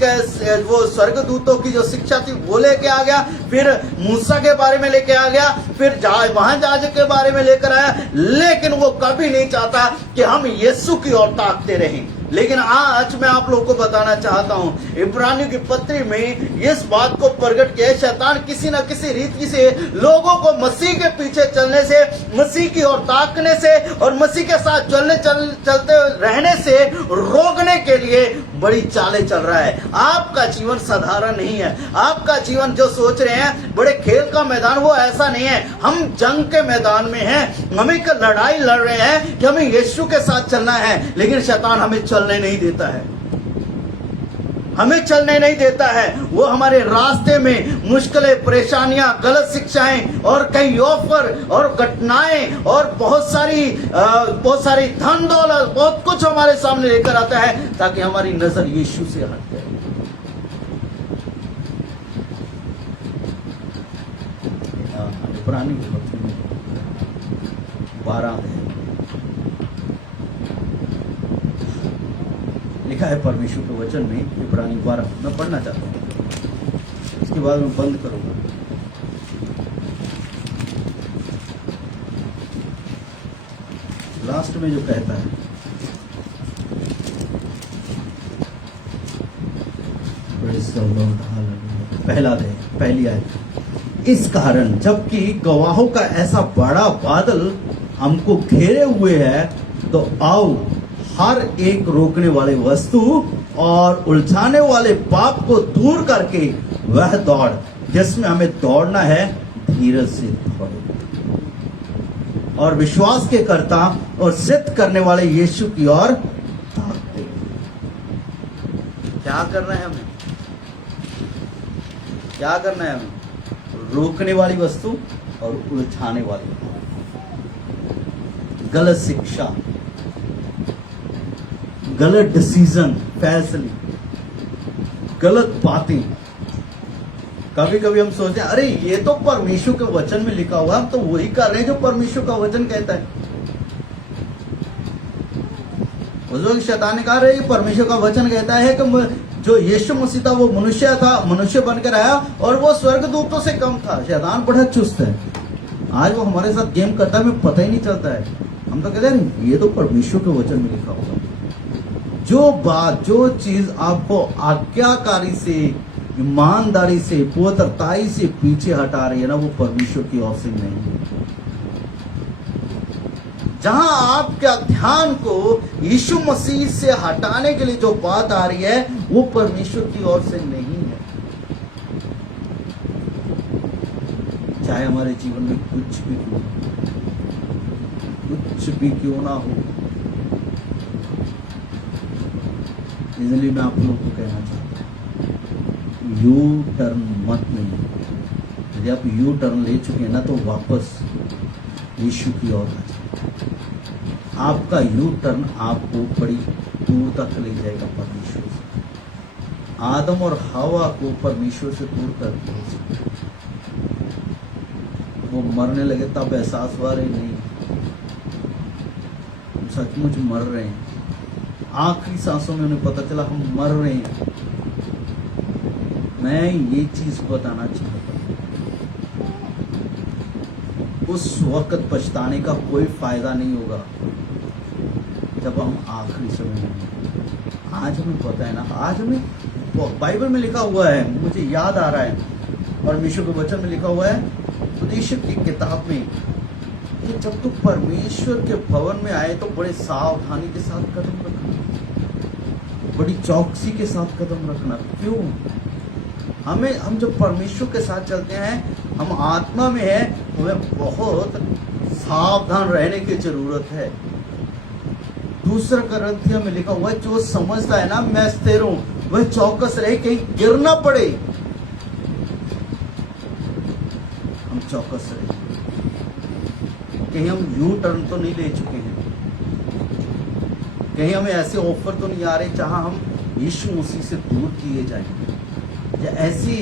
वो स्वर्गदूतों की जो शिक्षा थी वो लेके आ गया, फिर मूसा के बारे में लेके आ गया, फिर महायाजक के बारे में लेकर आया। लेकिन वो कभी नहीं चाहता कि हम यीशु की ओर ताकते रहें। लेकिन आज मैं आप लोगों को बताना चाहता हूं, इब्रानियों की पत्री में इस बात को प्रकट किया, शैतान किसी न किसी रीति से लोगों को मसीह के पीछे चलने से, मसीह की ओर ताकने से और मसीह के साथ चलते रहने से रोकने के लिए बड़ी चालें चल रहा है। आपका जीवन साधारण नहीं है। आपका जीवन जो सोच रहे हैं बड़े खेल का मैदान, वो ऐसा नहीं है। हम जंग के मैदान में हैं। हम एक लड़ाई लड़ रहे हैं कि हमें यीशु के साथ चलना है, लेकिन शैतान हमें चलने नहीं देता है। हमें चलने नहीं देता है। वो हमारे रास्ते में मुश्किलें, परेशानियां, गलत शिक्षाएं और कई ऑफर और घटनाएं और बहुत सारी धन दौलत, बहुत कुछ हमारे सामने लेकर आता है ताकि हमारी नजर यीशु से हट जाए। इब्रानी के पत्र में 12 है, लिखा है परमेश्वर के वचन में, इब्रानी 12 मैं पढ़ना चाहता हूँ, इसके बाद मैं बंद करूंगा। लास्ट में जो कहता है, पहली आयत, इस कारण जबकि गवाहों का ऐसा बड़ा बादल हमको घेरे हुए है, तो आओ हर एक रोकने वाले वस्तु और उलझाने वाले पाप को दूर करके वह दौड़ जिसमें हमें दौड़ना है, धीरज से दौड़े और विश्वास के कर्ता और सिद्ध करने वाले यीशु की ओर ताकते। क्या करना है हमें? क्या करना है हमें? रोकने वाली वस्तु और उलझाने वाली, गलत शिक्षा, गलत डिसीजन, फैसले, गलत बातें। कभी कभी हम सोचते हैं अरे ये तो परमेश्वर के वचन में लिखा हुआ, हम तो वही कर रहे हैं जो परमेश्वर का वचन कहता है। उस वक्त शैतान ने कहा रे परमेश्वर का वचन कहता है कि जो यीशु मसीह था वो मनुष्य बनकर आया और वो स्वर्गदूतों से कम था। शैतान बड़ा चुस्त है, आज वो हमारे साथ गेम करता है, हमें पता ही नहीं चलता है। हम तो कहते हैं ये तो परमेश्वर के वचन में लिखा हुआ। जो बात, जो चीज आपको आज्ञाकारी से, ईमानदारी से, पवित्रताई से पीछे हटा रही है ना, वो परमेश्वर की ओर से नहीं है। जहां आपका ध्यान को यीशु मसीह से हटाने के लिए जो बात आ रही है, वो परमेश्वर की ओर से नहीं है। चाहे हमारे जीवन में कुछ भी क्यों ना हो, इसलिए मैं आप लोगों को कहना चाहता हूं, यू टर्न मत नहीं। यदि आप यू टर्न ले चुके हैं ना, तो वापस यीशु की ओर आ जाए। आपका यू टर्न आपको बड़ी दूर तक ले जाएगा परमेश्वर से। आदम और हवा को परमेश्वर से दूर कर दिया, वो मरने लगे तब एहसास हुआ रहे नहीं सचमुच मर रहे हैं। आखिरी सांसों में उन्हें पता चला हम मर रहे हैं। मैं ये चीज बताना चाहता हूं, उस वक्त पछताने का कोई फायदा नहीं होगा जब हम आखिरी समय में। आज हमें पता है ना, आज हमें बाइबल में लिखा हुआ है, मुझे याद आ रहा है, परमेश्वर के वचन में लिखा हुआ है, उपदेशक की किताब में, कि जब तुम परमेश्वर के भवन में आए तो बड़े सावधानी के साथ कदम रखना, बड़ी चौकसी के साथ कदम रखना। क्यों? हम जब परमेश्वर के साथ चलते हैं, हम आत्मा में है, हमें बहुत सावधान रहने की जरूरत है। दूसरा करंथियों में लिखा हुआ है, जो समझता है ना मैं स्थिर हूं, वह चौकस रहे, कहीं गिर ना पड़े। हम चौकस रहे, कहीं हम यू टर्न तो नहीं ले चुके हैं, कहीं हमें ऐसे ऑफर तो नहीं आ रहे जहां हम यीशु मसीह से दूर किए जाएंगे, या ऐसी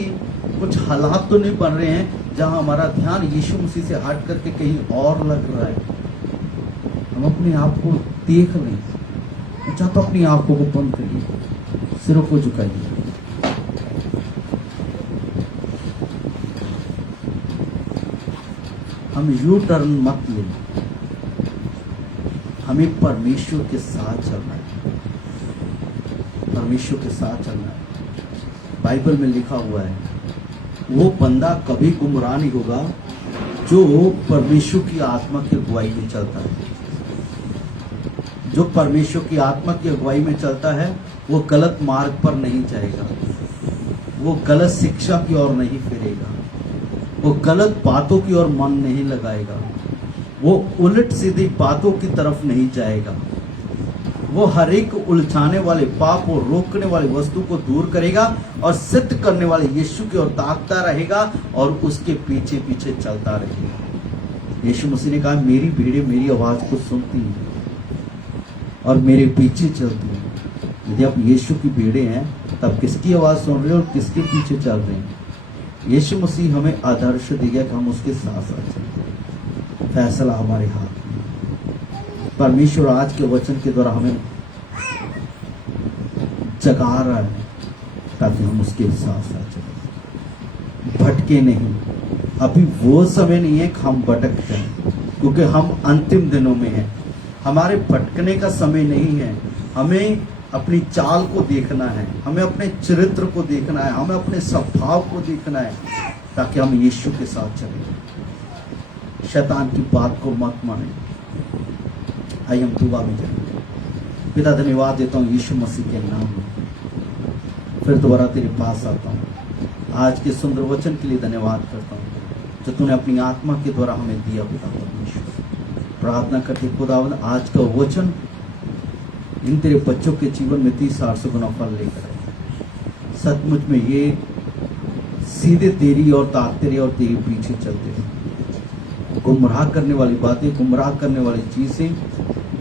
कुछ हालात तो नहीं बन रहे हैं जहां हमारा ध्यान यीशु मसीह से हट करके कहीं और लग रहा है। हम अपने आप को देख लें। मैं चाहता हूं अपनी आंखों को बंद करिए, सिरों को झुकाइए। हम यू टर्न मत लें, हमें परमेश्वर के साथ चलना है, परमेश्वर के साथ चलना है। बाइबल में लिखा हुआ है, वो बंदा कभी गुमराह नहीं होगा जो परमेश्वर की आत्मा की अगुवाई में चलता है। जो परमेश्वर की आत्मा की अगुवाई में चलता है वो गलत मार्ग पर नहीं जाएगा, वो गलत शिक्षा की ओर नहीं फिरेगा, वो गलत बातों की ओर मन नहीं लगाएगा, वो उलट सीधी बातों की तरफ नहीं जाएगा, वो हर एक उलझाने वाले पाप और रोकने वाली वस्तु को दूर करेगा और सिद्ध करने वाले यीशु की ओर ताकता रहेगा और उसके पीछे पीछे चलता रहेगा। यीशु मसीह ने कहा, मेरी भेड़ें मेरी आवाज को सुनती हैं और मेरे पीछे चलती हैं। यदि आप यीशु की भेड़ें हैं तब किसकी आवाज सुन रहे हो और किसके पीछे चल रहे हैं? यीशु मसीह हमें आदर्श दिया कि हम उसके साथ साथ चलते। फैसला हमारे हाथ में। परमेश्वर आज के वचन के द्वारा हमें जगा रहा है ताकि हम उसके साथ साथ चलें, भटके नहीं। अभी वो समय नहीं है कि हम भटक जाएं, क्योंकि हम अंतिम दिनों में हैं। हमारे भटकने का समय नहीं है। हमें अपनी चाल को देखना है, हमें अपने चरित्र को देखना है, हमें अपने स्वभाव को देखना है ताकि हम यीशु के साथ चलें। शैतान की बात को मत माने। आइए हम दुआ में जाएंगे। पिता, धन्यवाद देता हूँ यीशु मसीह के नाम में। फिर दोबारा तेरे पास आता हूँ। आज के सुंदर वचन के लिए धन्यवाद करता हूँ जो तूने अपनी आत्मा के द्वारा हमें दिया। पिता परमेश्वर, प्रार्थना करते खुदावंद आज का वचन इन तेरे बच्चों के जीवन में 30-60 गुना फल लेकर आए। सचमुच में ये सीधे तेरी और ताकते रहे और तेरे पीछे चलते रहे। गुमराह करने वाली बातें, गुमराह करने वाली चीजें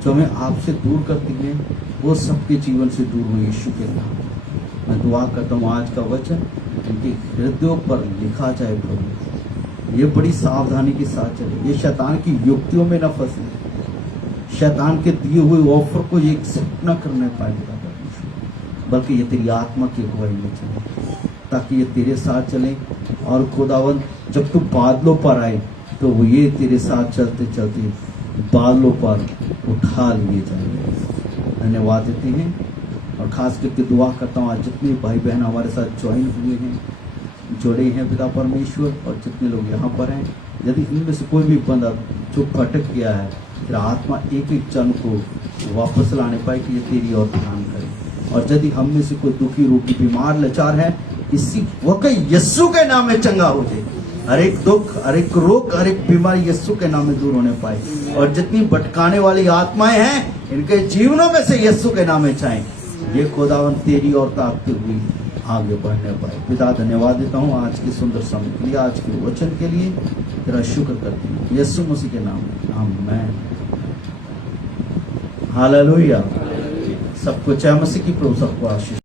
जो हमें आपसे दूर करती हैं, वो सबके जीवन से दूर हो यीशु के नाम। मैं दुआ करता हूँ आज का वचन इनके हृदयों पर लिखा जाए प्रभु। ये बड़ी सावधानी के साथ चले, ये शैतान की युक्तियों में न फंसे, शैतान के दिए हुए ऑफर को ये एक्सेप्ट न करने पाए बल्कि ये तेरी आत्मा की अगुवाई में चले, ताकि ये तेरे साथ चले। और खुदावंद जब तू बादलों पर आए तो वो ये तेरे साथ चलते चलते बादलों पर उठा लिए जाएंगे। धन्यवाद देते हैं और खास करके दुआ करता हूँ आज जितने भाई बहन हमारे साथ ज्वाइन हुए हैं, जुड़े हैं पिता परमेश्वर, और जितने लोग यहाँ पर हैं, यदि इनमें से कोई भी बंदा जो भटक गया है, तेरा आत्मा एक एक जन को वापस लाने पाए कि ये तेरी ओर ध्यान करे। और यदि हम में से कोई दुखी रोगी बीमार लाचार है, इसी वक्त यीशु के नाम में चंगा हो जाए। हर एक दुख, हर एक रोग, हर एक बीमारी यीशु के नाम में दूर होने पाए। और जितनी भटकाने वाली आत्माएं हैं, इनके जीवनों में से यीशु के नाम में चाहे ये खुदावन तेरी ओर ताकते हुए आगे बढ़ने पाए। पिता, धन्यवाद देता हूँ आज के सुंदर समय के लिए, आज के वचन के लिए। तेरा शुक्र करते हैं यीशु मसीह के नाम में, आमीन। हालेलुया। सबको जय मसीह की प्रभु, सबको आशीष।